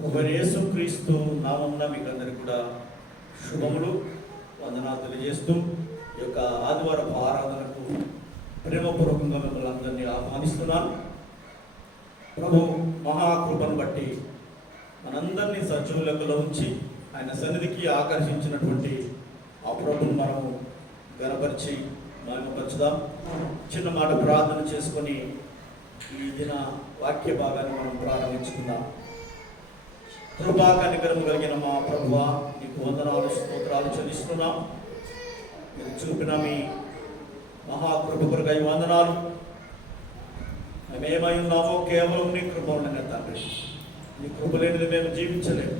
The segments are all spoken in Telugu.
యేసుక్రీస్తు నామమున మీకు అందరికీ కూడా శుభములు, వందనాలు తెలియజేస్తూ ఈ యొక్క ఆదివారపు ఆరాధనకు ప్రేమపూర్వకంగా మిమ్మల్ని అందరినీ ఆహ్వానిస్తున్నాను. ప్రభు మహాకృపను బట్టి మనందరినీ సజీవులకులో ఉంచి ఆయన సన్నిధికి ఆకర్షించినటువంటి ఆ ప్రభుని మనము గనపరిచి మహిమపరచుదాం. చిన్న మాట ప్రార్థన చేసుకొని ఈ దిన వాక్య భాగాన్ని మనం ప్రారంభించుకుందాం. కృపా కనికరము కలిగిన మా ప్రభువా, నీకు వందనాలు స్తోత్రాలు చెల్లిస్తున్నాం. మీరు చూపిన మీ మహాకృప కొరకై వందనాలు. మేమేమై ఉన్నామో కేవలం నీ కృప ఉండగా తండ్రి. నీ కృప లేనిది మేము జీవించలేము.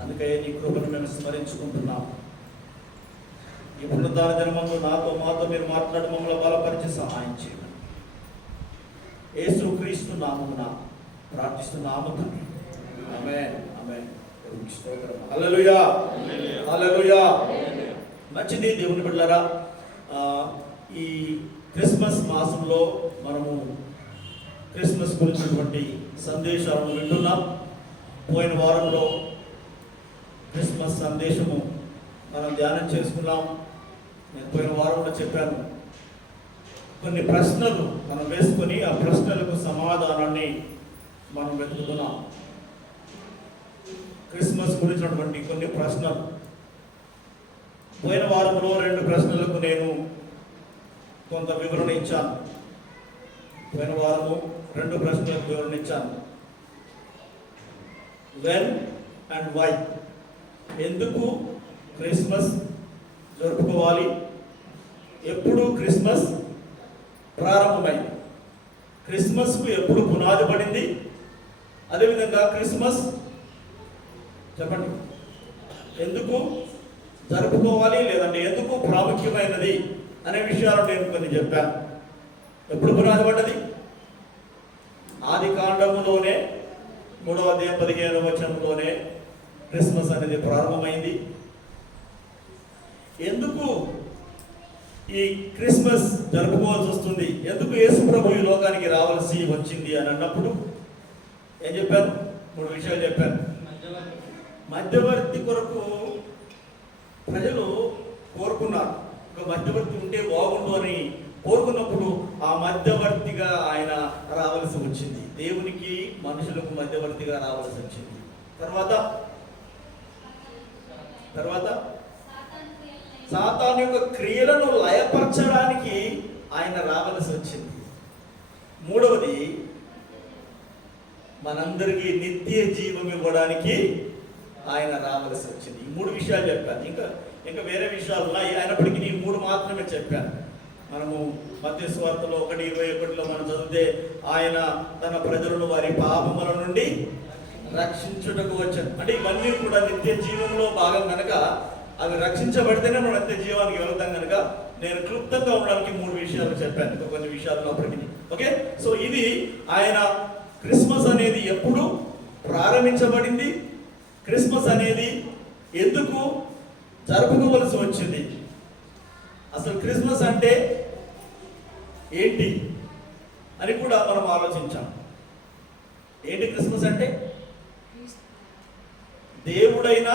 అందుకే నీ కృపను మేము స్మరించుకుంటున్నాం. ఈ పునరుద్ధాన జన్మంలో మాతో మీరు మాట్లాడి మమ్మల్ని బలపరిచి సహాయం చేయండి. యేసుక్రీస్తు నామమున ప్రార్థిస్తున్నాము తండ్రి. ఆమేన్, ఆమేన్. స్తోత్రం. హల్లెలూయా, హల్లెలూయా. మంచిది దేవుని బిడ్డలారా, ఈ క్రిస్మస్ మాసంలో మనము క్రిస్మస్ గురించినటువంటి సందేశాలను వింటున్నాం. పోయిన వారంలో క్రిస్మస్ సందేశము మనం ధ్యానం చేసుకున్నాం. నేను పోయిన వారంలో చెప్పాను, కొన్ని ప్రశ్నలు మనం వేసుకొని ఆ ప్రశ్నలకు సమాధానాన్ని మనం వెతుకుతున్నాం. క్రిస్మస్ గురించినటువంటి కొన్ని ప్రశ్నలు. పోయిన వారంలో 2 ప్రశ్నలకు నేను కొంత వివరణ ఇచ్చాను. పోయిన వారము 2 ప్రశ్నలకు వివరణ ఇచ్చాను. వెన్ అండ్ వై, ఎందుకు క్రిస్మస్ జరుపుకోవాలి, ఎప్పుడు క్రిస్మస్ ప్రారంభమైంది, క్రిస్మస్కు ఎప్పుడు పునాది పడింది, అదేవిధంగా క్రిస్మస్ చెప్పండి ఎందుకు జరుపుకోవాలి, లేదంటే ఎందుకు ప్రాముఖ్యమైనది అనే విషయాలు నేను కొన్ని చెప్పాను. ఎప్పుడు పునాది పడ్డది? ఆది కాండములోనే 3వ అధ్యాయం 15వ వచనంలోనే క్రిస్మస్ అనేది ప్రారంభమైంది. ఎందుకు ఈ క్రిస్మస్ జరుపుకోవాల్సి వస్తుంది, ఎందుకు యేసు ప్రభు ఈ లోకానికి రావాల్సి వచ్చింది అని అన్నప్పుడు ఏం చెప్పాను? 3 విషయాలు చెప్పాను. మధ్యవర్తి కొరకు ప్రజలు కోరుకున్నారు. ఒక మధ్యవర్తి ఉంటే బాగుండు అని కోరుకున్నప్పుడు ఆ మధ్యవర్తిగా ఆయన రావాల్సి వచ్చింది. దేవునికి మనుషులకు మధ్యవర్తిగా రావాల్సి వచ్చింది. తర్వాత సాతాను యొక్క క్రియలను లయపరచడానికి ఆయన రావాల్సి వచ్చింది. 3వది మనందరికీ నిత్య జీవం ఇవ్వడానికి ఆయన రావాల్సి వచ్చింది. ఈ 3 విషయాలు చెప్పాను. ఇంకా వేరే విషయాలు ఉన్నాయి, అయినప్పటికీ ఈ 3 మాత్రమే చెప్పాను. మనము మత్తయి సువార్తలో 1:21లో మనం చదివితే, ఆయన తన ప్రజలను వారి పాపముల నుండి రక్షించుటకు వచ్చాను. అంటే ఇవన్నీ కూడా నిత్య జీవంలో భాగం కనుక, అవి రక్షించబడితేనే మనం నిత్య జీవానికి వెళ్తాం కనుక నేను క్లుప్తంగా ఉండడానికి 3 విషయాలు చెప్పాను. ఇంకా కొన్ని విషయాలు లోపలికి. ఓకే, సో ఇది ఆయన క్రిస్మస్ అనేది ఎప్పుడు ప్రారంభించబడింది, క్రిస్మస్ అనేది ఎందుకు జరుపుకోవలసి వచ్చింది, అసలు క్రిస్మస్ అంటే ఏంటి అని కూడా మనం ఆలోచించాం. ఏంటి క్రిస్మస్ అంటే? దేవుడైన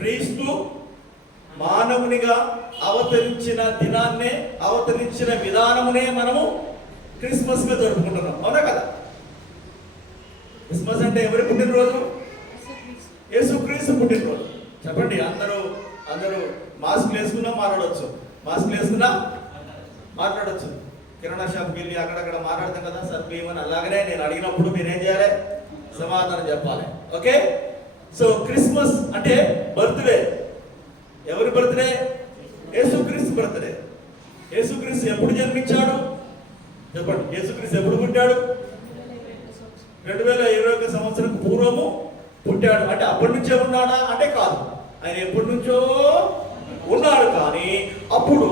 క్రీస్తు మానవునిగా అవతరించిన దినాన్నే, అవతరించిన విధానమునే మనము క్రిస్మస్గా జరుపుకుంటున్నాం. అవునా కదా? క్రిస్మస్ అంటే ఎవరి పుట్టినరోజు? యేసుక్రీస్తు పుట్టినరోజు. చెప్పండి, అందరూ మాస్కులు వేసుకున్నా మాట్లాడవచ్చు, మాస్కులు వేసుకున్నా మాట్లాడవచ్చు. కిరాణా షాప్కి వెళ్ళి అక్కడక్కడ మాట్లాడతాం కదా, సర్వీమని. అలాగనే నేను అడిగినప్పుడు మీరేం చేయాలి? సమాధానం చెప్పాలి. ఓకే, సో క్రిస్మస్ అంటే బర్త్డే. ఎవరి బర్త్డే? యేసుక్రీస్తు బర్త్డే. యేసుక్రీస్తు ఎప్పుడు జన్మించాడు? చెప్పండి, యేసుక్రీస్తు ఎప్పుడు పుట్టాడు? 2021 సంవత్సరం పూర్వము పుట్టాడు. అంటే అప్పటి నుంచే ఉన్నాడా అంటే కాదు, ఆయన ఎప్పటి నుంచో ఉన్నాడు. కానీ అప్పుడు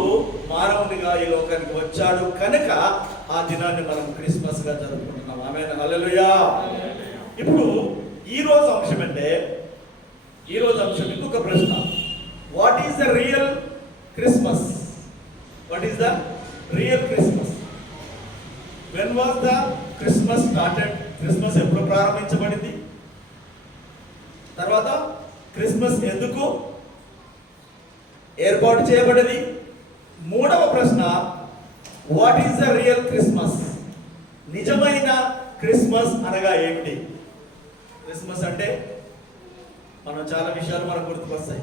మానవునిగా ఈ లోకానికి వచ్చాడు కనుక ఆ దినాన్ని మనం క్రిస్మస్ గా జరుపుకుంటున్నాం. ఆమేన్, హల్లెలూయా. ఇప్పుడు ఈరోజు అంశం అంటే, ఈరోజు అంశం ఇంకొక ప్రశ్న. What is the real Christmas? What is the real Christmas? When was the Christmas started? Christmas ఎప్పుడు ప్రారంభించబడింది? తర్వాత క్రిస్మస్ ఎందుకు ఏర్పాటు చేయబడింది? మూడవ ప్రశ్న, what is the real Christmas? నిజమైన క్రిస్మస్ అనగా ఏమిటి? క్రిస్మస్ అంటే మనం చాలా విషయాలు మనకు గుర్తుకొస్తాయి.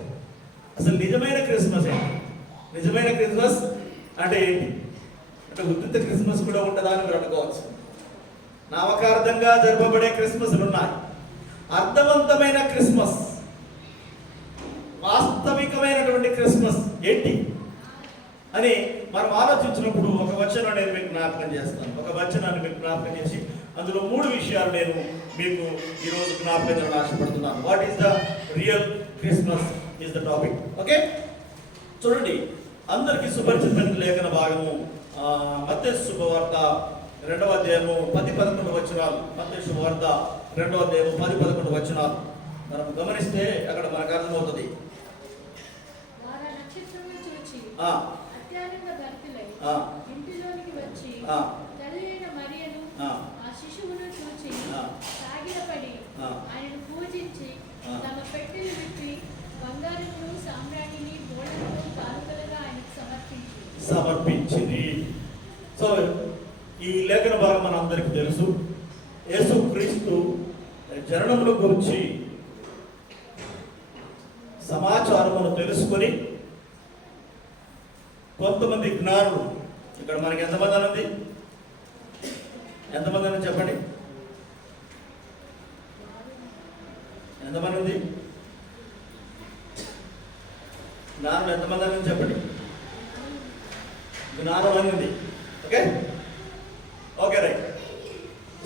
అసలు నిజమైన క్రిస్మస్ ఏంటి? నిజమైన క్రిస్మస్ అంటే ఏంటి? అంటే ఉచిత క్రిస్మస్ కూడా ఉంటుందా అని మీరు అనుకోవచ్చు. నామకార్థంగా జరపబడే క్రిస్మస్లు ఉన్నాయి. అర్థవంతమైన క్రిస్మస్, వాస్తవికమైనటువంటి క్రిస్మస్ ఏంటి అని మనం ఆలోచించినప్పుడు ఒక వచనం నేను మీకు జ్ఞాపకం చేస్తాను. ఒక వచనాన్ని మీకు జ్ఞాపకం చేసి అందులో 3 విషయాలు నేను మీకు ఈరోజు జ్ఞాపకం చేయడానికి ఆశపడుతున్నాను. What is the real Christmas is the topic. Okay, చూడండి, అందరికీ సుపరిచితమైన లేఖన భాగము మత్తయి శుభవార్త 2వ అధ్యాయము 10-11 వచనాలు. మత్తయి శుభవార్త 2వ అధ్యాయము 10-11 వచనాలు మనం గమనిస్తే అక్కడ మనకు అర్థమవుతుంది. ఇంటిలోనికి వచ్చి తల్లి అయిన మరియను ఆ శిశువును చూచి సాగిలపడి ఆయనను పూజించి తమ పెట్టెలు విప్పి బంగారమును సామ్రాణిని బోళమును కానుకలుగా ఆయనకు సమర్పించింది. సో ఈ లేఖన భాగం మన అందరికీ తెలుసు. యేసుక్రీస్తు జననముల గురించి సమాచారమును తెలుసుకొని కొంతమంది జ్ఞానులు, ఇక్కడ మనకి ఎంతమంది అన్నది? ఎంతమంది అని చెప్పండి, ఎంతమంది ఉంది? జ్ఞానం ఎంతమంది అని చెప్పండి. జ్ఞానం అనేది ఓకే ఓకే రైట్.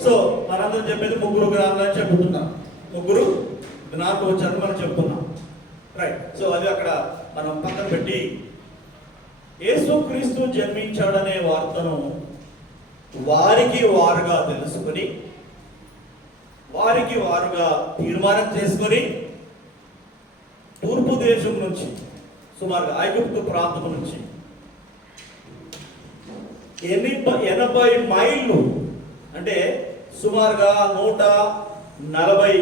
సో మనందరం చెప్పేది 3 జ్ఞానాలు అని చెప్పుతున్నాం. 3 జ్ఞానాలు వచ్చారని మనం చెప్తున్నాం. రైట్. సో అది అక్కడ మనం పక్కన పెట్టి యేసుక్రీస్తు జన్మించాడనే వార్తను వారికి వారుగా తెలుసుకొని వారికి వారుగా తీర్మానం చేసుకొని తూర్పు దేశం నుంచి సుమారుగా ఐగుప్తు ప్రాంతం నుంచి 80 మైళ్ళు అంటే సుమారుగా 140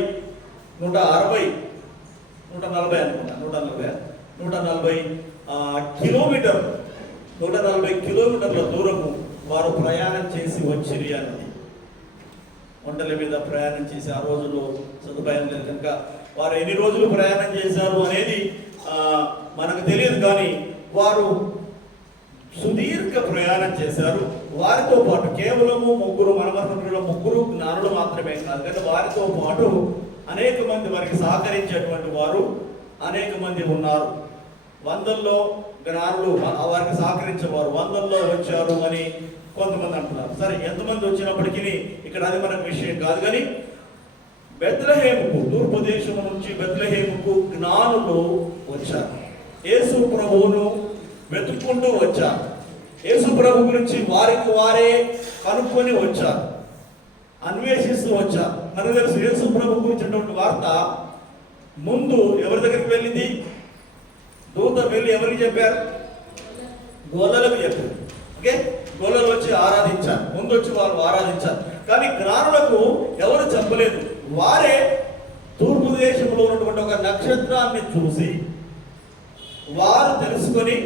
కిలోమీటర్లు 140 కిలోమీటర్ల దూరము వారు ప్రయాణం చేసి వచ్చిరి అన్నది. ఒంటల మీద ప్రయాణం చేసి ఆ రోజుల్లో సదుపాయం లేదు కనుక వారు ఎన్ని రోజులు ప్రయాణం చేశారు అనేది మనకు తెలియదు. కానీ వారు సుదీర్ఘ ప్రయాణం చేశారు. వారితో పాటు కేవలము 3 మనమనుకుంటున్న 3 జ్ఞానులు మాత్రమే కాదు, కానీ వారితో పాటు అనేక మంది వారికి సహకరించేటువంటి వారు అనేక మంది ఉన్నారు. 100ల్లో జ్ఞానులు వారికి సహకరించేవారు 100ల్లో వచ్చారు అని కొంతమంది అంటున్నారు. సరే, ఎంతమంది వచ్చినప్పటికీ ఇక్కడ అది మనకు విషయం కాదు. కానీ బెత్లెహేముకు, తూర్పు దేశం నుంచి బెత్లెహేముకు జ్ఞానులు వచ్చారు. యేసు ప్రభువును వెతుక్కుంటూ వచ్చారు. యేసు ప్రభు గురించి వారికి వారే కనుక్కొని వచ్చారు, అన్వేషిస్తూ వచ్చారు. మనకు తెలుసు యేసు ప్రభు గురించినటువంటి వార్త ముందు ఎవరి దగ్గరికి వెళ్ళింది? దూత వెళ్ళి ఎవరికి చెప్పారు? గొల్లలకు చెప్పారు. ఓకే, గొల్లలు వచ్చి ఆరాధించారు. ముందు వచ్చి వాళ్ళు ఆరాధించారు. కానీ జ్ఞానులకు ఎవరు చెప్పలేదు. వారే తూర్పు దేశంలో ఉన్నటువంటి ఒక నక్షత్రాన్ని చూసి వారు తెలుసుకొని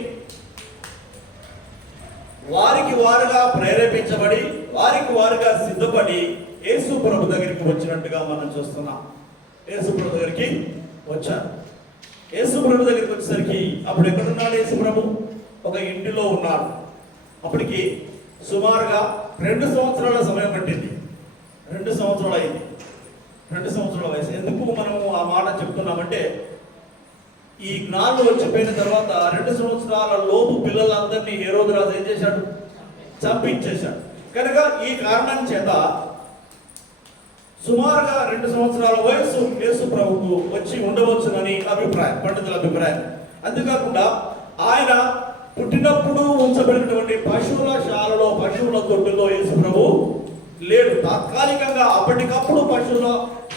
వారికి వారుగా ప్రేరేపించబడి వారికి వారుగా సిద్ధపడి యేసు ప్రభు దగ్గరికి వచ్చినట్టుగా మనం చూస్తున్నాం. యేసు ప్రభు దగ్గరికి వచ్చారు. యేసు ప్రభు దగ్గరికి వచ్చేసరికి అప్పుడు ఎక్కడున్నాడు యేసు ప్రభు? ఒక ఇంటిలో ఉన్నాడు. అప్పటికి సుమారుగా 2 సంవత్సరాల సమయం పట్టింది. 2 సంవత్సరాలు అయింది. 2 సంవత్సరాల వయసు. ఎందుకు మనము ఆ మాట చెప్తున్నామంటే, ఈ జ్ఞానులు వచ్చిపోయిన తర్వాత 2 సంవత్సరాల లోపు పిల్లలందరినీ హేరోదు రాజు ఏం చేశాడు? చంపించేశాడు. కనుక ఈ కారణం చేత సుమారుగా 2 సంవత్సరాల వయసు యేసు ప్రభుకు వచ్చి ఉండవచ్చునని అభిప్రాయం, పండితుల అభిప్రాయం. అంతేకాకుండా ఆయన పుట్టినప్పుడు ఉంచబడినటువంటి పశువుల శాలలో, పశువుల తొట్టులో యేసు ప్రభు లేడు. తాత్కాలికంగా అప్పటికప్పుడు పశువుల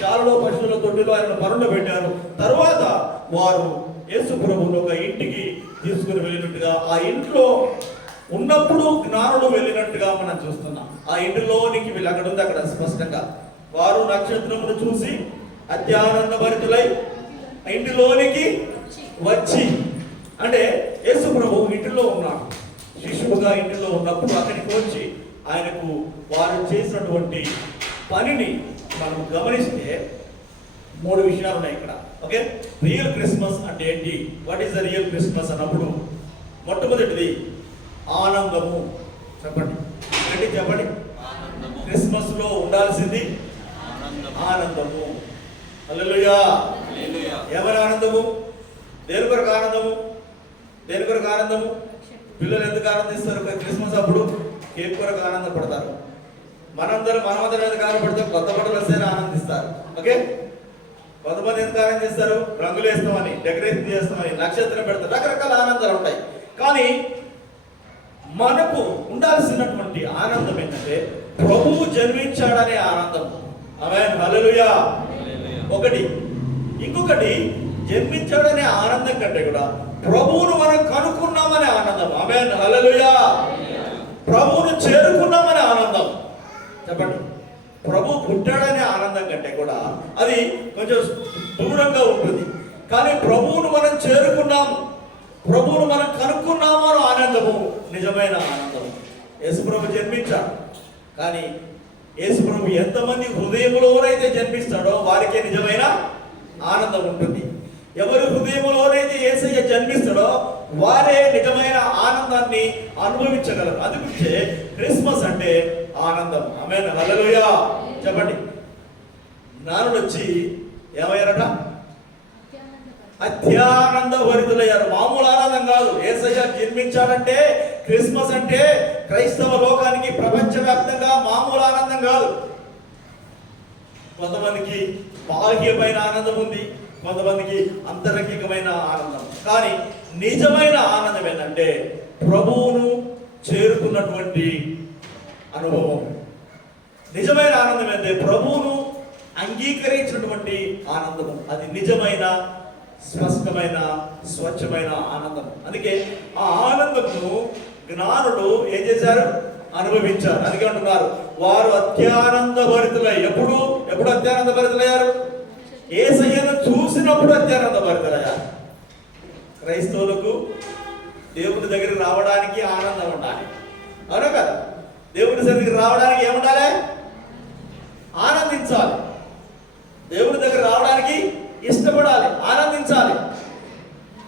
శాలలో, పశువుల తొట్టిలో ఆయన పరుండ పెట్టారు. తర్వాత వారు యేసు ప్రభువును ఒక ఇంటికి తీసుకుని వెళ్ళినట్టుగా, ఆ ఇంట్లో ఉన్నప్పుడు జ్ఞానులు వెళ్ళినట్టుగా మనం చూస్తున్నాం. ఆ ఇంటిలోనికి వెళ్ళి అక్కడ ఉంది, అక్కడ స్పష్టంగా వారు నక్షత్రమును చూసి అత్యానంద భరితులై ఇంటిలోనికి వచ్చి, అంటే యేసు ప్రభు ఇంటిలో ఉన్నాడు. శిశువుగా ఇంటిలో ఉన్నప్పుడు అక్కడికి వచ్చి ఆయనకు వారు చేసినటువంటి పనిని మనం గమనిస్తే 3 విషయాలు ఉన్నాయి ఇక్కడ. ఓకే, రియల్ క్రిస్మస్ అంటే ఏంటి? What is the real Christmas అన్నప్పుడు మొట్టమొదటిది ఆనందము. చెప్పండి ఏంటి? చెప్పండి. క్రిస్మస్ లో ఉండాల్సింది ఆనందము. హల్లెలూయా. ఎవరి ఆనందము? దేని కొరకు ఆనందము? దేని కొరకు ఆనందము? పిల్లలు ఎందుకు ఆనందిస్తారు క్రిస్మస్ అప్పుడు? కేక్ కొరకు ఆనందపడతారు. మనమందరం ఎందుకు ఆనందపడతాం? కొత్త బట్టలు వస్తేనే ఆనందిస్తారు. ఓకే, కొంతమంది ఎందుకు ఆనందిస్తారు? రంగులు వేస్తామని, డెకరేషన్ చేస్తామని, నక్షత్రం పెడతారు, రకరకాల ఆనందాలు ఉంటాయి. కానీ మనకు ఉండాల్సినటువంటి ఆనందం ఏంటంటే ప్రభువు జన్మించాడనే ఆనందం. ఆమేన్, హల్లెలూయా. ఒకటి. ఇంకొకటి, జన్మించాడనే ఆనందం కంటే కూడా ప్రభువును మనం కనుక్కున్నామనే ఆనందం. ఆమేన్, హల్లెలూయా. ప్రభువును చేరుకున్నామనే ఆనందం. చెప్పండి. ప్రభు పుట్టాడనే ఆనందం కంటే కూడా అది కొంచెం దూరంగా ఉంటుంది. కానీ ప్రభువును మనం చేరుకున్నాము, ప్రభువును మనం కనుక్కున్నాము అనే ఆనందము నిజమైన ఆనందము. యేసుప్రభు జన్మించాడు. కానీ యేసుప్రభు ఎంతమంది హృదయంలోనైతే జన్మిస్తాడో వారికే నిజమైన ఆనందం ఉంటుంది. ఎవరి హృదయంలోనైతే యేసయ్య జన్మిస్తాడో వారే నిజమైన ఆనందాన్ని అనుభవించగలరు. అందుకే క్రిస్మస్ అంటే ఆనందం. ఆమేన్, హల్లెలూయా. చెప్పండి. జ్ఞానులు వచ్చి ఏమయ్యారట? అత్యానంద భరితులయ్యారు. మామూలు ఆనందం కాదు. యేసయ్య జన్మించాడంటే, క్రిస్మస్ అంటే క్రైస్తవ లోకానికి ప్రపంచవ్యాప్తంగా మామూలు ఆనందం కాదు. కొంతమందికి బాహ్యమైన ఆనందం ఉంది, కొంతమందికి అంతరంగికమైన ఆనందం. కానీ నిజమైన ఆనందం ఏంటంటే ప్రభువును చేరుకున్నటువంటి అనుభవం. నిజమైన ఆనందం ఏంటంటే ప్రభువును అంగీకరించినటువంటి ఆనందము. అది నిజమైన, స్పష్టమైన, స్వచ్ఛమైన ఆనందం. అందుకే ఆ ఆనందమును జ్ఞానులు ఏం చేశారు? అనుభవించారు. అందుకే అంటున్నారు వారు అత్యానంద భరితులై. ఎప్పుడు అత్యానంద భరితులయ్యారు? యేసయ్యను చూసినప్పుడు అత్యానంద భరితులయ్యారు. క్రైస్తవులకు దేవుని దగ్గరికి రావడానికి ఆనందం ఉండాలి, అవునా కదా? దేవుని దగ్గరికి రావడానికి ఏముండాలి? ఆనందించాలి. దేవుని దగ్గర రావడానికి ఇష్టపడాలి, ఆనందించాలి.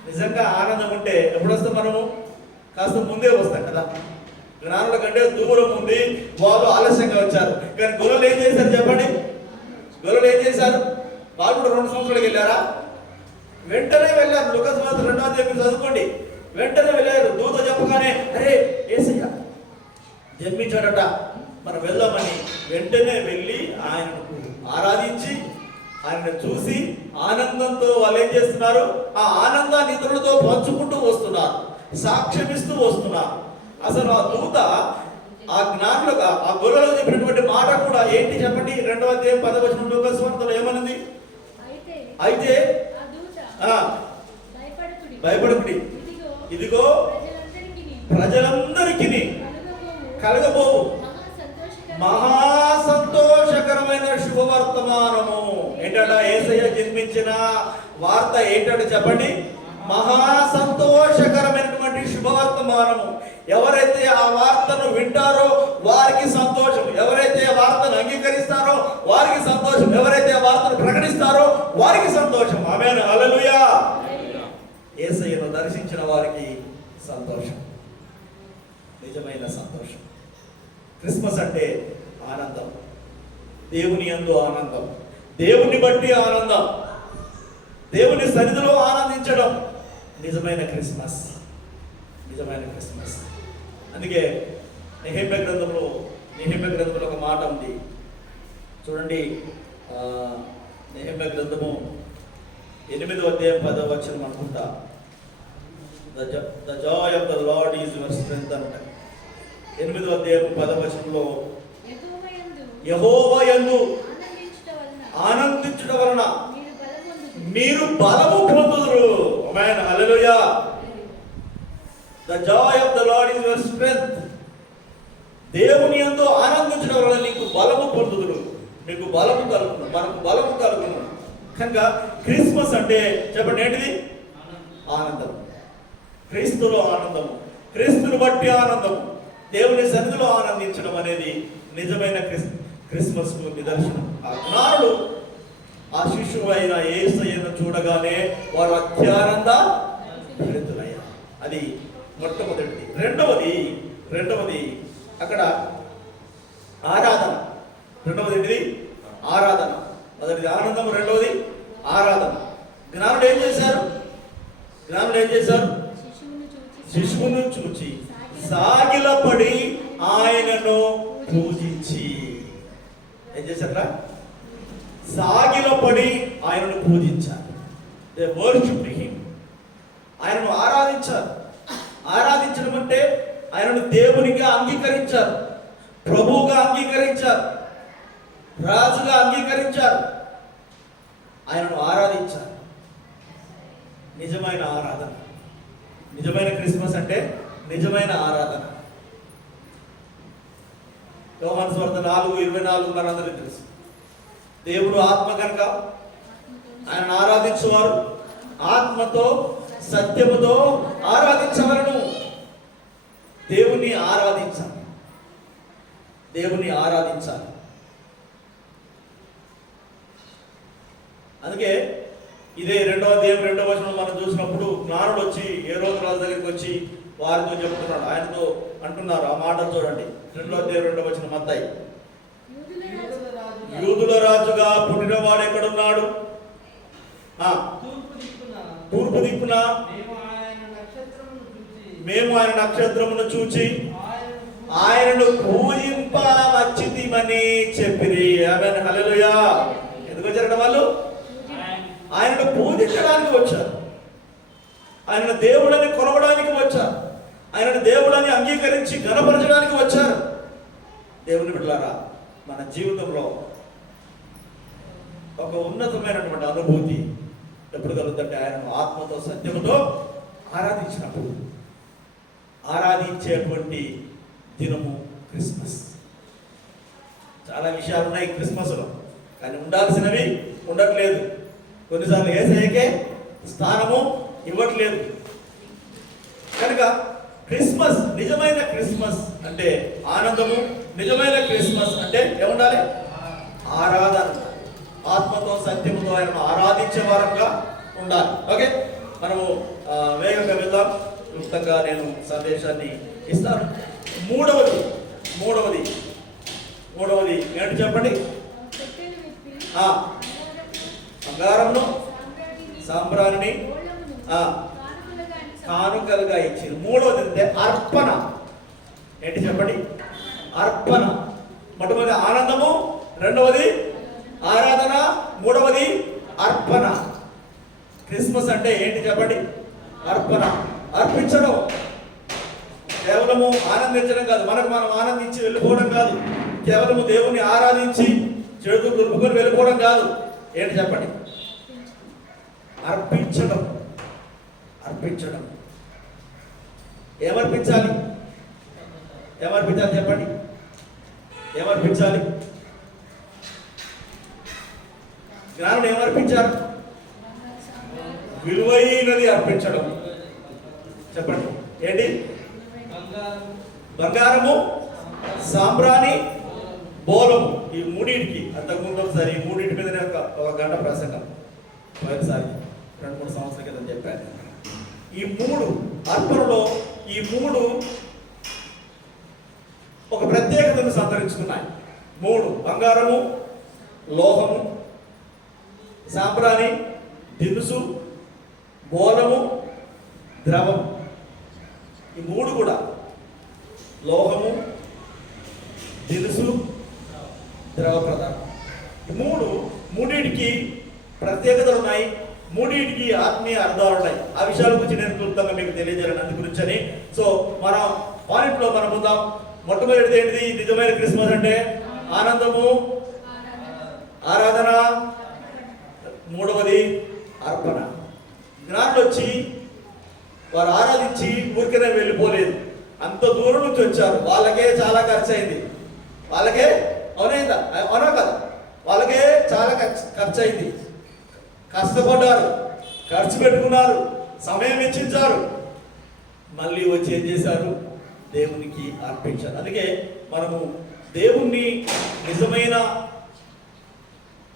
నిజంగా ఆనందం ఉంటే ఎప్పుడు వస్తాం? మనము కాస్త ముందే వస్తాం కదా. జ్ఞానుల కంటే దూరం ఉంది, వాళ్ళు ఆలస్యంగా వచ్చారు. కానీ గొర్రెలు ఏం చేశారు చెప్పండి? గొర్రెలు ఏం చేశారు? వాళ్ళు కూడా 2 సంవత్సరాలకు వెళ్ళారా? వెంటనే వెళ్ళారు. లూకాసు వార్త 2వ అధ్యాయం చదువుకోండి. వెంటనే వెళ్ళారు. దూత చెప్పగానే అరే యేసయ్య జన్మించాడట, మనం వెళ్దామని వెంటనే వెళ్ళి ఆయనకు ఆరాధించి ఆయనను చూసి ఆనందంతో వాళ్ళు ఏం చేస్తున్నారు? ఆ ఆనందాన్ని ఇతరులతో పంచుకుంటూ వస్తున్నారు, సాక్ష్యమిస్తూ వస్తున్నారు. అసలు ఆ దూత ఆ జ్ఞానులుగా ఆ గొర్రెలకు చెప్పినటువంటి మాట కూడా ఏంటి చెప్పండి? 2వ అధ్యాయం 10వ వచనం లూకాసు వార్తలో ఏమన్నది? అయితే భయపడకుడి, ఇదిగో ప్రజలందరికీ కలగబోవు మహా సంతోషకరమైన శుభవర్తమానము. ఏంటట? యేసయ్య జన్మించిన వార్త ఏంటంటే చెప్పండి? మహా సంతోషకరమైనటువంటి శుభవర్తమానము. ఎవరైతే ఆ వార్తను వింటారో వారికి సంతోషం, ఎవరైతే ఆ వార్తను అంగీకరిస్తారో వారికి సంతోషం, ఎవరైతే ఆ వార్తను ప్రకటిస్తారో వారికి సంతోషం. ఆమేన్, హల్లెలూయా. యేసయ్యను దర్శించిన వారికి సంతోషం, నిజమైన సంతోషం. క్రిస్మస్ అంటే ఆనందం, దేవుని యందు ఆనందం, దేవుని బట్టి ఆనందం, దేవుని సన్నిధిలో ఆనందించడం నిజమైన క్రిస్మస్, నిజమైన క్రిస్మస్. అందుకే నెహెమ్యా గ్రంథంలో ఒక మాట ఉంది చూడండి. నెహెమ్యా గ్రంథము 8వ అధ్యాయం 10వ వచనం అనుకుంటా. The joy of the Lord is your strength అంట. 8వ అధ్యాయం 10వ వచనంలో యెహోవా యందు ఆనందించుట వలన మీరు బలము పొందుదురు. ఆమేన్, హల్లెలూయా. The joy of the Lord is your strength. దేవుని యందు ఆనందించడం వలన నీకు బలము పొందుదురు, నీకు బలము కలుగును, మనకు బలము కలుగును. కనుక క్రిస్మస్ అంటే చెప్పండి ఏంటిది? ఆనందం. క్రీస్తులో ఆనందము, క్రీస్తుని బట్టి ఆనందము, దేవుని సన్నిధిలో ఆనందించడం అనేది నిజమైన క్రిస్మస్ కు నిదర్శనం. ఆ జ్ఞానులు ఆ శిశువు అయిన యేసయ్యను చూడగానే వారు అత్యానంద భరితులయ్యారు. అది మొట్టమొదటిది. రెండవది అక్కడ ఆరాధన. రెండవది ఏంటిది? ఆరాధన. మొదటిది ఆనందం, రెండవది ఆరాధన. జ్ఞానులు ఏం చేశారు? శిశువును చూచి సాగిలపడి ఆయనను పూజించి ఏం చేశారా? సాగిలపడి ఆయనను పూజించారు. They worshipped him. ఆయనను ఆరాధించారు. ఆరాధించడం అంటే ఆయనను దేవునిగా అంగీకరించారు, ప్రభువుగా అంగీకరించారు, రాజుగా అంగీకరించారు, ఆయనను ఆరాధించారు. నిజమైన ఆరాధన. నిజమైన క్రిస్మస్ అంటే నిజమైన ఆరాధన. యోహాను సువార్త 4:24 మనందరికీ తెలుసు. దేవుడు ఆత్మ కనుక ఆయన ఆరాధించేవారు ఆత్మతో సత్యముతో ఆరాధించవలను. దేవుని ఆరాధించాలి. అందుకే ఇదే 2వ అధ్యాయం 2వ వచనం మనం చూసినప్పుడు జ్ఞానుడు వచ్చి హేరోదు రాజు దగ్గరికి వచ్చి వారితో చెప్తున్నాడు, ఆయనతో అంటున్నారు. ఆ మాటలు చూడండి. 2వ అధ్యాయం 2వ వచనం. మత్తయి, యూదుల రాజుగా పుట్టినవాడు ఎక్కడున్నాడు? తూర్పు దిక్కున మేము ఆయన నక్షత్రమును చూచి ఆయనను పూజింప వచ్చితిమని చెప్పిరి. ఆమేన్, హల్లెలూయా. ఎందుకు వచ్చారట వాళ్ళు? ఆయనను పూజించడానికి వచ్చారు. ఆయనను దేవుడని కొలవడానికి వచ్చారు. ఆయనను దేవుడని అంగీకరించి ఘనపరచడానికి వచ్చారు. దేవుని బిడ్డలారా, మన జీవితంలో ఒక ఉన్నతమైనటువంటి అనుభూతి ఎప్పుడు కలుగుతుందంటే ఆయనను ఆత్మతో సత్యముతో ఆరాధించినప్పుడు. ఆరాధించేటువంటి దినము క్రిస్మస్. చాలా విషయాలు ఉన్నాయి క్రిస్మస్లో, కానీ ఉండాల్సినవి ఉండట్లేదు. కొన్నిసార్లు యేసయ్యకే స్థానము ఇవ్వట్లేదు. కనుక క్రిస్మస్, నిజమైన క్రిస్మస్ అంటే ఆనందము. నిజమైన క్రిస్మస్ అంటే ఏముండాలి? ఆరాధన. ఆత్మతో సత్యముతో ఆయనను ఆరాధించే వారంగా ఉండాలి. ఓకే, మనము వేగంగా వెళ్దాం. క్లుప్తంగా నేను సందేశాన్ని ఇస్తాను. మూడవది ఏంటి చెప్పండి? బంగారమును సాంబ్రాణిని కానుకలుగా ఇచ్చింది. మూడవది అంటే అర్పణ. ఏంటి చెప్పండి? అర్పణ. మొట్టమొదటి ఆనందము, రెండవది ఆరాధన, మూడవది అర్పణ. క్రిస్మస్ అంటే ఏంటి చెప్పండి? అర్పణ. అర్పించడం. కేవలము ఆనందించడం కాదు, మనకు మనం ఆనందించి వెళ్ళిపోవడం కాదు, కేవలము దేవుణ్ణి ఆరాధించి చేతులు దులుపుకొని వెళ్ళిపోవడం కాదు. ఏంటి చెప్పండి? అర్పించడం. ఏమర్పించాలి చెప్పండి? ఏమర్పించాలి? జ్ఞానులు ఏమర్పించారు? విలువైనది అర్పించడం. చెప్పండి ఏంటి? బంగారము, సాంబ్రాణి, బోలము. ఈ మూడింటికి అంతకుముందు ఒకసారి ఈ మూడింటి మీదనే ఒక గంట ప్రసంగం ఒకసారి 2-3 సంవత్సరాల క్రితం చెప్పాను. ఈ మూడు అర్పణలో ఈ మూడు ఒక ప్రత్యేకతను సంతరించుకున్నాయి. మూడు: బంగారము, లోహము, సాంబ్రాణి, దినుసు, బోలము, ద్రవం. ఈ మూడు కూడా లోహము, దినుసు, ద్రవ పదార్థం. ఈ మూడింటికి ప్రత్యేకతలు ఉన్నాయి. మూడింటికి ఆత్మీయ అర్థాలు ఉన్నాయి. ఆ విషయాల గురించి నేను క్లుప్తంగా మీకు తెలియజేయాలని అందు గురించని. సో మనం పాయింట్లో మనం ఉందాం. మొట్టమొదటిది ఏంటిది? నిజమైన క్రిస్మస్ అంటే ఆనందము, ఆరాధన, మూడవది అర్పణ. జ్ఞానులు వచ్చి వారు ఆరాధించి ఊరికనే వెళ్ళిపోలేదు. అంత దూరం నుంచి వచ్చారు. వాళ్ళకే చాలా ఖర్చు అయింది. వాళ్ళకే అవునా కదా? వాళ్ళకే చాలా ఖర్చు అయింది. కష్టపడ్డారు, ఖర్చు పెట్టుకున్నారు, సమయం వెచ్చించారు, మళ్ళీ వచ్చి ఏం చేశారు? దేవునికి అర్పించారు. అందుకే మనము దేవుణ్ణి నిజమైన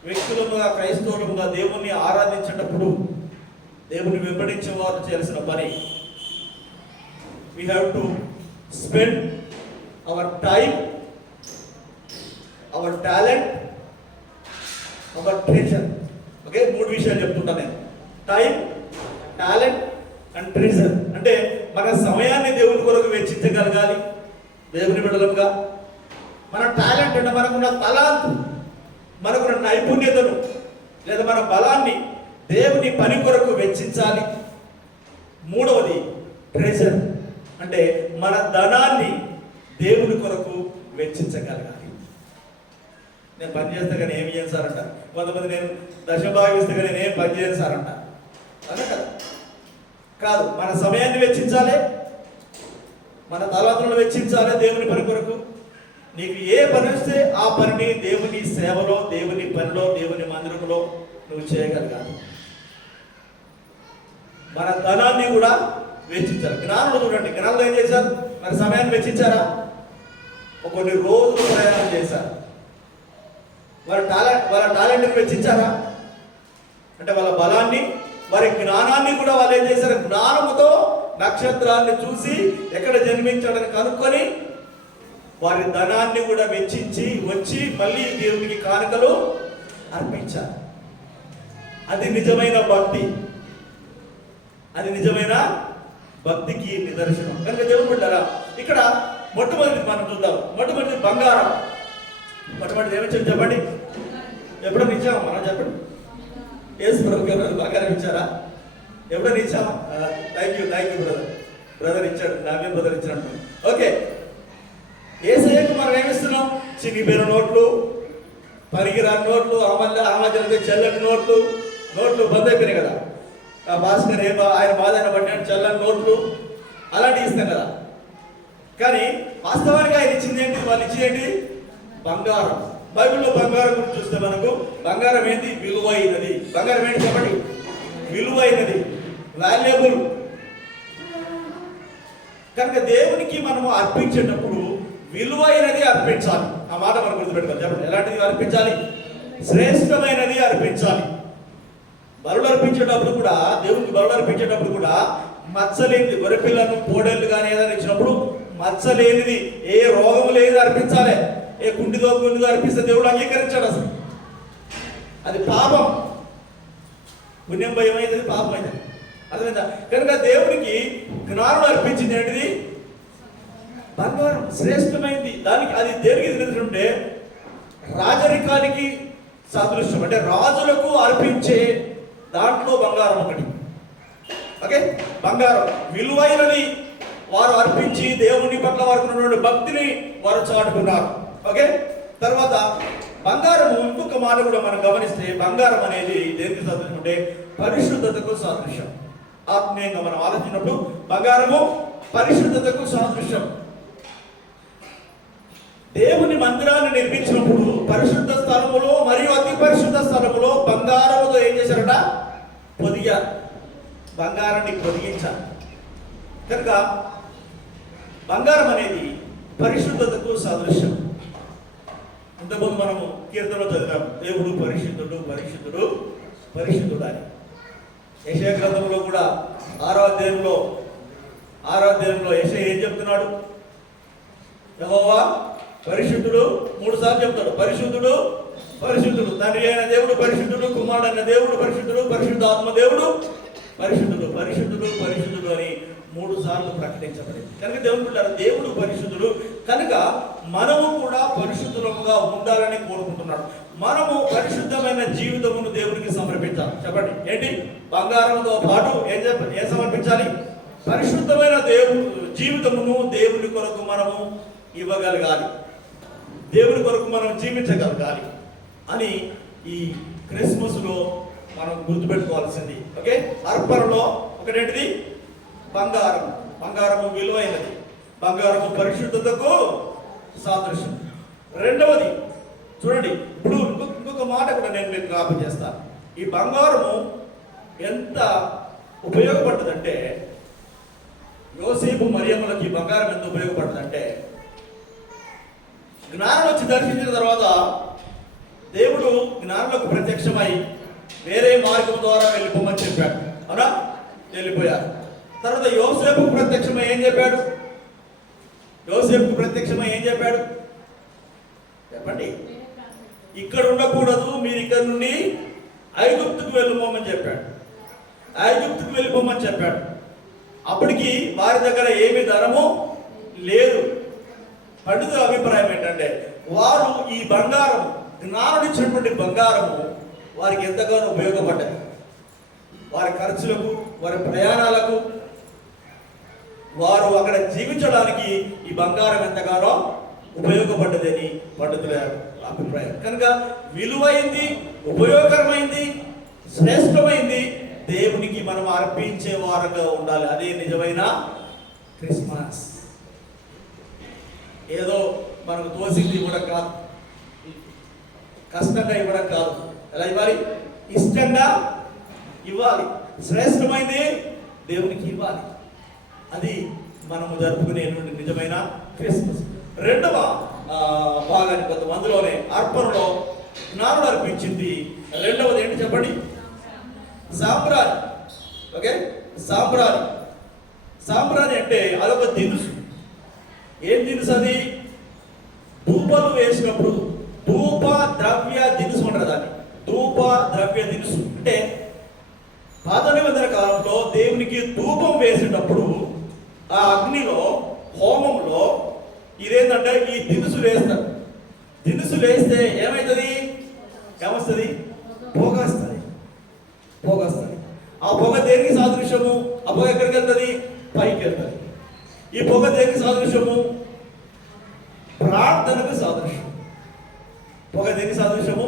వ్యక్తులుగా, క్రైస్తవులుగా దేవుణ్ణి ఆరాధించేటప్పుడు, దేవుని వెంబడించే వారు చేయాల్సిన పని, we have to spend our time, our talent, our treasure. Okay, 3 విషయాలు చెప్తుంటాను నేను. Time, talent and treasure. అంటే మన సమయాన్ని దేవుని కొరకు వెచ్చించగలగాలి దేవుని బిడ్డలుగా. మన టాలెంట్ అంటే మనకున్న తలాంతు, మనకున్న నైపుణ్యతను లేదా మన బలాన్ని దేవుని పని కొరకు వెచ్చించాలి. మూడవది ట్రెజర్, అంటే మన ధనాన్ని దేవుని కొరకు వెచ్చించగలగాలి. నేను పని చేస్తే కానీ ఏమి చేయను సార్ అంట. కొంతమంది నేను దశభాగం ఇస్తే కానీ నేనేం పని చేయను సార్ అంట. అదే కదా, కాదు. మన సమయాన్ని వెచ్చించాలి, మన తలాంతులను వెచ్చించాలి దేవుని పని కొరకు. నీకు ఏ పని వస్తే ఆ పనిని దేవుని సేవలో, దేవుని పనిలో, దేవుని మందిరంలో నువ్వు చేయగలగాలి. మన ధనాన్ని కూడా వెచ్చించాలి. జ్ఞానులు చూడండి, జ్ఞానులు ఏం చేశారు? మరి సమయాన్ని వెచ్చించారా? కొన్ని రోజులు ప్రయాణం చేశారు. వాళ్ళ టాలెంట్ని వెచ్చించారా? అంటే వాళ్ళ బలాన్ని, వారి జ్ఞానాన్ని కూడా వాళ్ళు ఏం చేశారు? జ్ఞానముతో నక్షత్రాన్ని చూసి ఎక్కడ జన్మించాడని కనుక్కొని వారి ధనాన్ని కూడా వెచ్చించి వచ్చి మళ్ళీ దేవునికి కానుకలు అర్పించారు. అది నిజమైన భక్తి, అది నిజమైన భక్తికి నిదర్శనం. కనుక దేవుడు బిడ్డలారా, ఇక్కడ మొట్టమొదటి మనం చూద్దాం. మొట్టమొదటి బంగారం. మొట్టమొదటి ఏమి చెప్పండి? ఎప్పుడైనా ఇచ్చామా మనం? చెప్పండి. యేసు ప్రభుకి ఎవరైనా బంగారం ఇచ్చారా? ఎప్పుడైనా ఇచ్చామా? థ్యాంక్ యూ బ్రదర్ ఇచ్చాడు, నావే బ్రదర్ ఇచ్చినట్టు. ఓకే, యేసయ్యకు మనం ఏమిస్తున్నాం? చినిగిపోయిన నోట్లు, పనికిరాని నోట్లు, ఆమోదం చెల్లని నోట్లు బంద్ అయిపోయినాయి కదా. భాస్కర్ ఆయన బాధైన పడిన చల్లని నోట్లు అలాంటివి ఇస్తాం కదా. కానీ వాస్తవానికి ఆయన ఇచ్చింది ఏంటి? వాళ్ళు ఇచ్చింది ఏంటి? బంగారం. బైబిల్లో బంగారం గురించి చూస్తే మనకు బంగారం ఏంటి? విలువైనది. బంగారం ఏంటి చెప్పండి? విలువైనది, వాల్యుబుల్. కనుక దేవునికి మనము అర్పించేటప్పుడు విలువైనది అర్పించాలి. ఆ మాట మనం గుర్తుపెట్టుకోవాలి. చెప్పండి, ఎలాంటిది అర్పించాలి? శ్రేష్టమైనది అర్పించాలి. బలులు అర్పించేటప్పుడు కూడా, దేవునికి బలులు అర్పించేటప్పుడు కూడా మచ్చలేనిది, గొర్రెపిల్లను, పోడేళ్ళు కానీ ఏదైనా ఇచ్చినప్పుడు మచ్చలేనిది, ఏ రోగము లేనిది అర్పించాలి. ఏ గుండిదో అర్పిస్తే దేవుడు అంగీకరించాడు. అసలు అది పాపం. పుణ్యం భయం అవుతుంది, పాపం అవుతుంది. అర్థమైందా? కనుక దేవునికి జ్ఞానం అర్పించింది ఏంటిది? బంగారం, శ్రేష్టమైంది. దానికి అది దేనికి నిలుస్తుంటే రాజరికానికి సాదృశ్యం. అంటే రాజులకు అర్పించే దాంట్లో బంగారం ఒకటి. ఓకే, బంగారం విలువైనది. వారు అర్పించి దేవుని పట్ల వారికి ఉన్నటువంటి భక్తిని వారు చాటుకున్నారు. ఓకే, తర్వాత బంగారము, ఇంకొక మాట కూడా మనం గమనిస్తే, బంగారం అనేది దేనికి సాదృశ్యం అంటే పరిశుద్ధతకు సాదృశ్యం. ఆత్మీయంగా మనం ఆలోచించినప్పుడు బంగారము పరిశుద్ధతకు సాదృశ్యం. దేవుని మందిరాన్ని నిర్మించినప్పుడు పరిశుద్ధ స్థలములో మరియు అతి పరిశుద్ధ స్థలములో బంగారముతో ఏం చేశారట? పొదిగారు. బంగారాన్ని పొదిగించారు. కనుక బంగారం అనేది పరిశుద్ధతకు సాదృశ్యం. ఇంతకుముందు మనము కీర్తనలో చదివాం, దేవుడు పరిశుద్ధుడు పరిశుద్ధుడు పరిశుద్ధుడు అని. యెషయా గ్రంథంలో కూడా 6వ అధ్యాయంలో యెషయా ఏం చెప్తున్నాడు? యెహోవా పరిశుద్ధుడు 3 సార్లు చెప్తాడు. పరిశుద్ధుడు పరిశుద్ధుడు, తండ్రి అయిన దేవుడు పరిశుద్ధుడు, కుమారుడు అయిన దేవుడు పరిశుద్ధుడు, పరిశుద్ధాత్మ దేవుడు పరిశుద్ధుడు, పరిశుద్ధుడు పరిశుద్ధుడు అని 3 సార్లు ప్రకటించబడింది. కనుక దేవుడు పరిశుద్ధుడు. కనుక మనము కూడా పరిశుద్ధులుగా ఉండాలని కోరుకుంటున్నాడు. మనము పరిశుద్ధమైన జీవితమును దేవునికి సమర్పించాలి. చెప్పండి, ఏంటి? బంగారంతో పాటు ఏం సమర్పించాలి? పరిశుద్ధమైన జీవితమును దేవుని కొరకు మనము ఇవ్వగలగాలి, దేవుని కొరకు మనం జీవించగలగాలి అని ఈ క్రిస్మస్లో మనం గుర్తుపెట్టుకోవాల్సింది. ఓకే, అర్పణలో ఒకటేంటిది? బంగారం. బంగారము విలువైనది, బంగారము పరిశుద్ధతకు సాదృశ్యం. రెండవది చూడండి, ఇప్పుడు ఇంకొక మాట కూడా నేను మీకు జ్ఞాపకం చేస్తాను. ఈ బంగారము ఎంత ఉపయోగపడుతుందంటే, యోసేపు మరియమ్మలకి ఈ బంగారం ఎంత ఉపయోగపడుతుందంటే, జ్ఞానం వచ్చి దర్శించిన తర్వాత దేవుడు జ్ఞానులకు ప్రత్యక్షమై వేరే మార్గం ద్వారా వెళ్ళిపోమని చెప్పాడు. అవునా? వెళ్ళిపోయారు. తర్వాత యోసేపుకు ప్రత్యక్షమై ఏం చెప్పాడు? యోసేపుకు ప్రత్యక్షమై ఏం చెప్పాడు చెప్పండి? ఇక్కడ ఉండకూడదు, మీరు ఇక్కడ నుండి ఐగుప్తుకు వెళ్ళిపోమని చెప్పాడు. ఐగుప్తుకు వెళ్ళిపోమని చెప్పాడు. అప్పటికి వారి దగ్గర ఏమి ధనము లేదు. పండితుల అభిప్రాయం ఏంటంటే, వారు ఈ బంగారం, జ్ఞానుడిచ్చినటువంటి బంగారము వారికి ఎంతగానో ఉపయోగపడ్డది. వారి ఖర్చులకు, వారి ప్రయాణాలకు, వారు అక్కడ జీవించడానికి ఈ బంగారం ఎంతగానో ఉపయోగపడ్డదని పండితుల అభిప్రాయం. కనుక విలువైంది, ఉపయోగకరమైంది, శ్రేష్టమైంది దేవునికి మనం అర్పించే వారంగా ఉండాలి. అదే నిజమైన క్రిస్మస్. ఏదో మనకు తోసింది ఇవ్వడం కాదు, కష్టంగా ఇవ్వడం కాదు. ఎలా ఇవ్వాలి? ఇష్టంగా ఇవ్వాలి. శ్రేష్టమైంది దేవునికి ఇవ్వాలి. అది మనము జరుపుకునే నిజమైన క్రిస్మస్. రెండవ భాగానికి వద్దాం. అందులోనే అర్పణలో జ్ఞానుడు అర్పించింది రెండవది ఏంటి చెప్పండి? సాంబ్రాణి. ఓకే, సాంబ్రాణి. సాంబ్రాణి అంటే అదొక దినుసు. ఏం దినుసు అది? ధూపలు వేసినప్పుడు ధూప ద్రవ్య దినుసు అంటారు దాన్ని. ధూప ద్రవ్య దినుసు అంటే పాత నిబంధన కాలంలో దేవునికి ధూపం వేసేటప్పుడు ఆ అగ్నిలో, హోమంలో ఇదేంటంటే ఈ దినుసులు వేస్తారు. దినుసులు వేస్తే ఏమవుతుంది? ఏమొస్తుంది? పొగ వస్తుంది. పొగ వస్తుంది. ఆ పొగ దేనికి సాదృశ్యము? ఆ పొగ ఎక్కడికి వెళ్తుంది? పైకి వెళ్తుంది. ఈ పొగ దేనికి సాదృశ్యము? ప్రార్థనకు సాదృశ్యం. పొగ దేనికి సాదృశ్యము?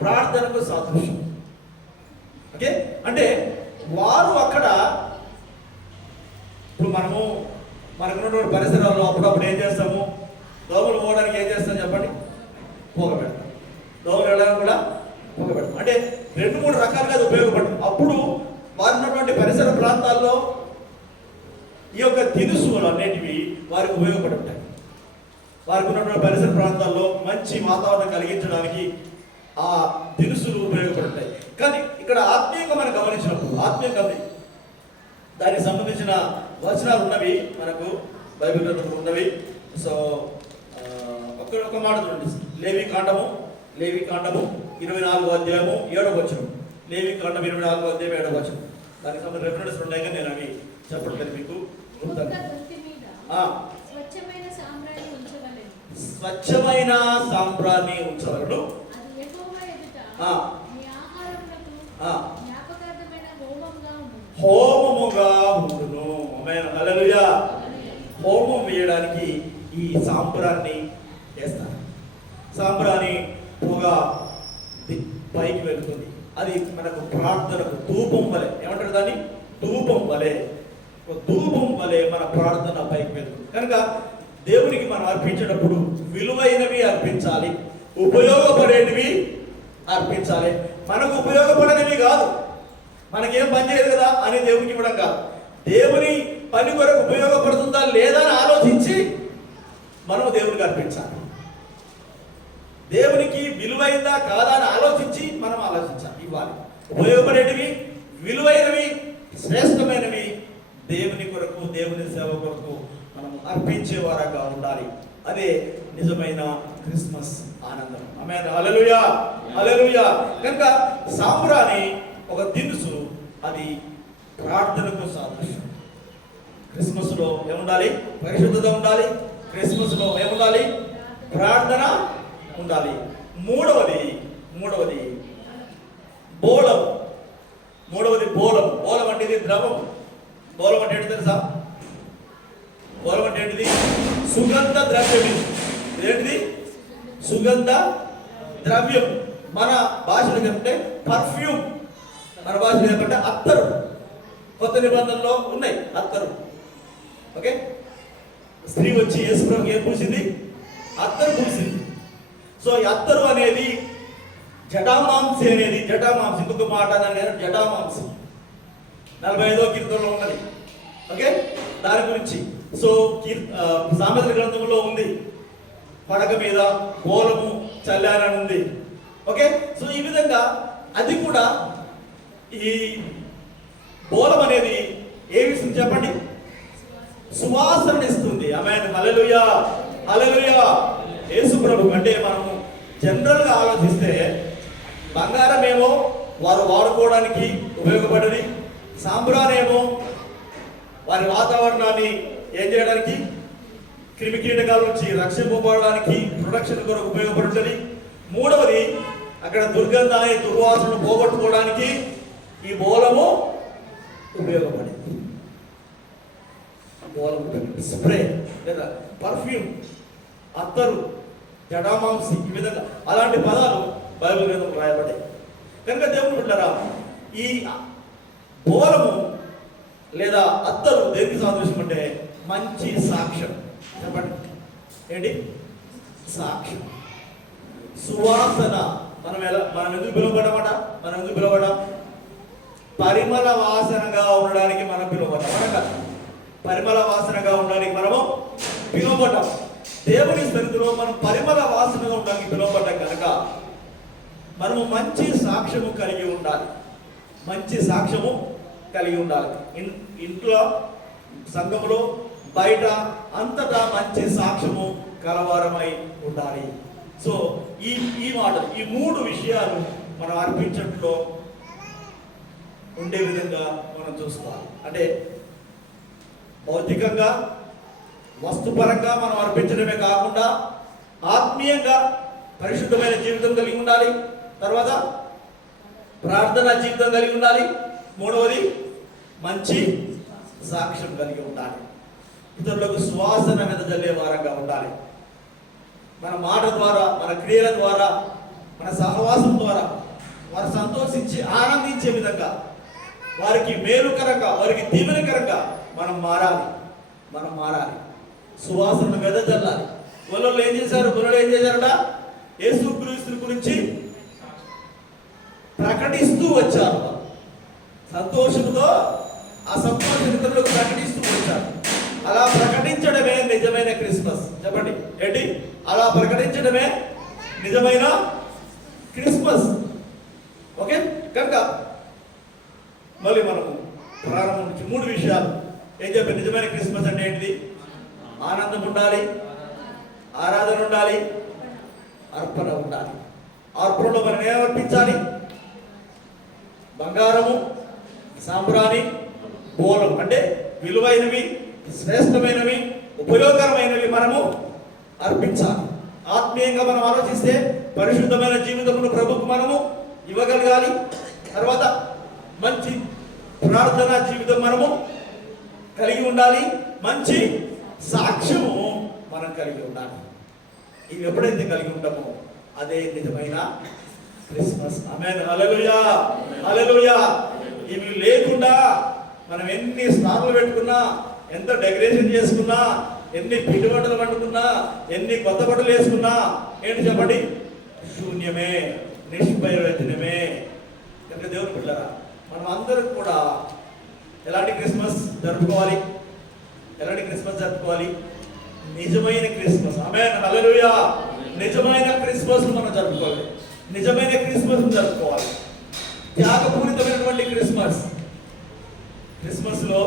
ప్రార్థనకు సాదృశ్యం. ఓకే, అంటే వారు అక్కడ, ఇప్పుడు మనకున్నటువంటి పరిసరాల్లో అప్పుడప్పుడు ఏం చేస్తాము? దోమలు పోవడానికి ఏం చేస్తాం చెప్పండి? పొగ పెడతాం. దోమలు వెళ్ళడానికి కూడా పొగ పెడతాం. అంటే 2-3 రకాలుగా అది ఉపయోగపడుతుంది. అప్పుడు వారు ఉన్నటువంటి పరిసర ప్రాంతాల్లో ఈ యొక్క దినుసులు అనేటివి వారికి ఉపయోగపడుతాయి. వారికి ఉన్నటువంటి పరిసర ప్రాంతాల్లో మంచి వాతావరణం కలిగించడానికి ఆ దినుసులు ఉపయోగపడతాయి. కానీ ఇక్కడ ఆత్మీయంగా మనం గమనించినప్పుడు, ఆత్మీయంగా దానికి సంబంధించిన వచనాలు ఉన్నవి, మనకు బైబిల్ గ్రంథంలో ఉన్నవి. సో ఒక మాట చూడండి. లేవి కాండము 24వ అధ్యాయము 7వ వచనం. లేవి కాండం 24వ అధ్యాయం 7వ వచనం. దానికి సంబంధించిన రెఫరెన్స్ ఉన్నాయి, కానీ నేను అవి చెప్పట్లేదు మీకు. స్వచ్ఛమైన సాంబ్రాణి ఉంచవలను. హోమముగా ఉండును. హల్లెలూయా. హోమం వేయడానికి ఈ సాంబ్రాన్ని వేస్తారు. సాంబ్రాణి పొగ పైకి వెళ్తుంది. అది మనకు ప్రార్థనకు ధూపం వలె. ఏమంటారు దాన్ని? ధూపం వలె. ధూపం వలె మన ప్రార్థన పైకి వెళ్తుంది. కనుక దేవునికి మనం అర్పించేటప్పుడు విలువైనవి అర్పించాలి, ఉపయోగపడేటివి అర్పించాలి. మనకు ఉపయోగపడనివి కాదు, మనకేం పని చేయదు కదా అని దేవునికి ఇవ్వడం కాదు. దేవుని పని కొరకు ఉపయోగపడుతుందా లేదా అని ఆలోచించి మనం దేవునికి అర్పించాలి. దేవునికి విలువైందా కాదా అని ఆలోచించి మనం ఆలోచించాలి, ఇవ్వాలి. ఉపయోగపడేటివి, విలువైనవి, శ్రేష్టమైనవి దేవుని కొరకు, దేవుని సేవ కొరకు మనం అర్పించే వారంగా ఉండాలి. అదే నిజమైన క్రిస్మస్ ఆనందం. ఆమేన్. హల్లెలూయా, హల్లెలూయా. కనుక సాంబ్రాణి ఒక దినుసు, అది ప్రార్థనకు సాదృశ్యం. క్రిస్మస్లో ఏముండాలి? పరిశుద్ధత ఉండాలి. క్రిస్మస్లో ఏముండాలి? ప్రార్థన ఉండాలి. మూడవది బోళం. బోళం అంటే ఇది ద్రవం. బోళం అంటే ఏంటి తెలుసా? బోళం అంటే ఏంటిది? సుగంధ ద్రవ్యం. ఏంటిది? సుగంధ ద్రవ్యం. మన భాషలో చెప్తే పర్ఫ్యూమ్. మన భాషలో చెప్పంటే అత్తరు. కొత్త నిబంధనలో ఉన్నాయి అత్తరు. ఓకే, స్త్రీ వచ్చి యేసుప్రభుకి ఏం పూసింది? అత్తరు పూసింది. సో ఈ అత్తరు అనేది జటామాంసి అనేది జటామాంసి, ఇంకొక మాట దాని జటామాంసి 45వ కీర్తనలో ఉన్నది. ఓకే, దాని గురించి సో సామెతల గ్రంథంలో ఉంది, పడక మీద బోలము చల్లారని ఉంది. ఓకే, సో ఈ విధంగా అది కూడా ఈ బోలం అనేది ఏ విషయం చెప్పండి, సువాసన ఇస్తుంది. ఆమేన్, హల్లెలూయా హల్లెలూయా. యేసు ప్రభు అంటే మనము జనరల్గా ఆలోచిస్తే బంగారం ఏమో వారు వాడుకోవడానికి ఉపయోగపడేది, సాంబ్రానేమో వారి వాతావరణాన్ని ఏం చేయడానికి, క్రిమి కీటకాల నుంచి రక్షింపబడడానికి ప్రొటెక్షన్ కొరకు ఉపయోగపడుతుంది. మూడవది అక్కడ దుర్గంధాన్ని దుర్వాసనను పోగొట్టుకోవడానికి ఈ బోలము ఉపయోగపడింది. స్ప్రే లేదా పర్ఫ్యూమ్, అత్తరు, జటామాంసి, ఈ విధంగా అలాంటి పదాలు బైబిల్ గ్రంథంలో రాయబడ్డాయి. కనుక దేవుని బిడ్డలారా, ఈ బోలము లేదా అత్తరు దేనికి సాదృశ్యం అంటే మంచి సాక్ష్యం. చెప్పండి ఏంటి సాక్ష్యం, సువాసన. మనం ఎందుకు పిలువబడ్డామట, మనం ఎందుకు పిలువబడ్డాం? పరిమళ వాసనగా ఉండడానికి మనం పిలువబడ్డాం. పరిమళ వాసనగా ఉండడానికి మనము పిలువబడ్డాం. దేవుని సన్నిధిలో మనం పరిమళ వాసనగా ఉండడానికి పిలువబడ్డాం కనుక మనము మంచి సాక్ష్యము కలిగి ఉండాలి. మంచి సాక్ష్యము కలిగి ఉండాలి. ఇంట్లో, సంఘములో, బయట అంతటా మంచి సాక్ష్యము కలవారమై ఉండాలి. సో ఈ మాట, ఈ 3 విషయాలు మనం అర్పించట్లో ఉండే విధంగా మనం చూసుకోవాలి. అంటే భౌతికంగా, వస్తుపరంగా మనం అర్పించడమే కాకుండా ఆత్మీయంగా పరిశుద్ధమైన జీవితం కలిగి ఉండాలి. తర్వాత ప్రార్థనా జీవితం కలిగి ఉండాలి. మూడవది మంచి సాక్ష్యం కలిగి ఉండాలి. ఇతరులకు సువాసన వెదజల్లే వారంగా ఉండాలి. మన మాట ద్వారా, మన క్రియల ద్వారా, మన సహవాసం ద్వారా వారు సంతోషించి ఆనందించే విధంగా, వారికి మేలుకరంగా, వారికి దీవెనకరంగా మనం మారాలి. సువాసన వెదజల్లాలి. గొల్లలు ఏం చేశారట? యేసుక్రీస్తు గురించి ప్రకటిస్తూ వచ్చారు. సంతోషంతో ఆ సంతోషం ఇతరులకు ప్రకటిస్తూ వచ్చారు. అలా ప్రకటించడమే నిజమైన క్రిస్మస్. చెప్పండి ఏంటి? అలా ప్రకటించడమే నిజమైన క్రిస్మస్. ఓకే, కనుక మళ్ళీ మనము ప్రారంభం నుంచి 3 విషయాలు ఏం చెప్పారు? నిజమైన క్రిస్మస్ అంటే ఏంటిది? ఆనందం ఉండాలి, ఆరాధన ఉండాలి, అర్పణ ఉండాలి. అర్పణలో మనం ఏమర్పించాలి? బంగారము, సాంబ్రాణి, బోలం, అంటే విలువైనవి, శ్రేష్టమైనవి, ఉపయోగకరమైనవి మనము అర్పించాలి. ఆత్మీయంగా మనం ఆలోచిస్తే పరిశుద్ధమైన జీవితమును ప్రభుకు మనము ఇవ్వగలగాలి. తర్వాత మంచి ప్రార్థనా జీవితం మనము కలిగి ఉండాలి. మంచి సాక్ష్యము మనం కలిగి ఉండాలి. ఇవి ఎప్పుడైతే కలిగి ఉంటామో అదే నిజమైన క్రిస్మస్. ఆమేన్, హల్లెలూయా హల్లెలూయా. ఇవి లేకుండా మనం ఎన్ని స్టార్లు పెట్టుకున్నా, ఎంత డెకరేషన్ చేసుకున్నా, ఎన్ని పిండి వంటలు వండుకున్నా, ఎన్ని కొత్త బట్టలు వేసుకున్నా ఏంటి చెప్పండి? శూన్యమే, నిష్ప్రయోజనమే. కనుక దేవుని బిడ్డలారా, మనం అందరం కూడా ఎలాంటి క్రిస్మస్ జరుపుకోవాలి? నిజమైన క్రిస్మస్. ఆమేన్, హల్లెలూయా. నిజమైన క్రిస్మస్ మనం జరుపుకోవాలి. నిజమైన క్రిస్మస్ జరుపుకోవాలి. త్యాగపూరితమైనటువంటి క్రిస్మస్. క్రిస్మస్లో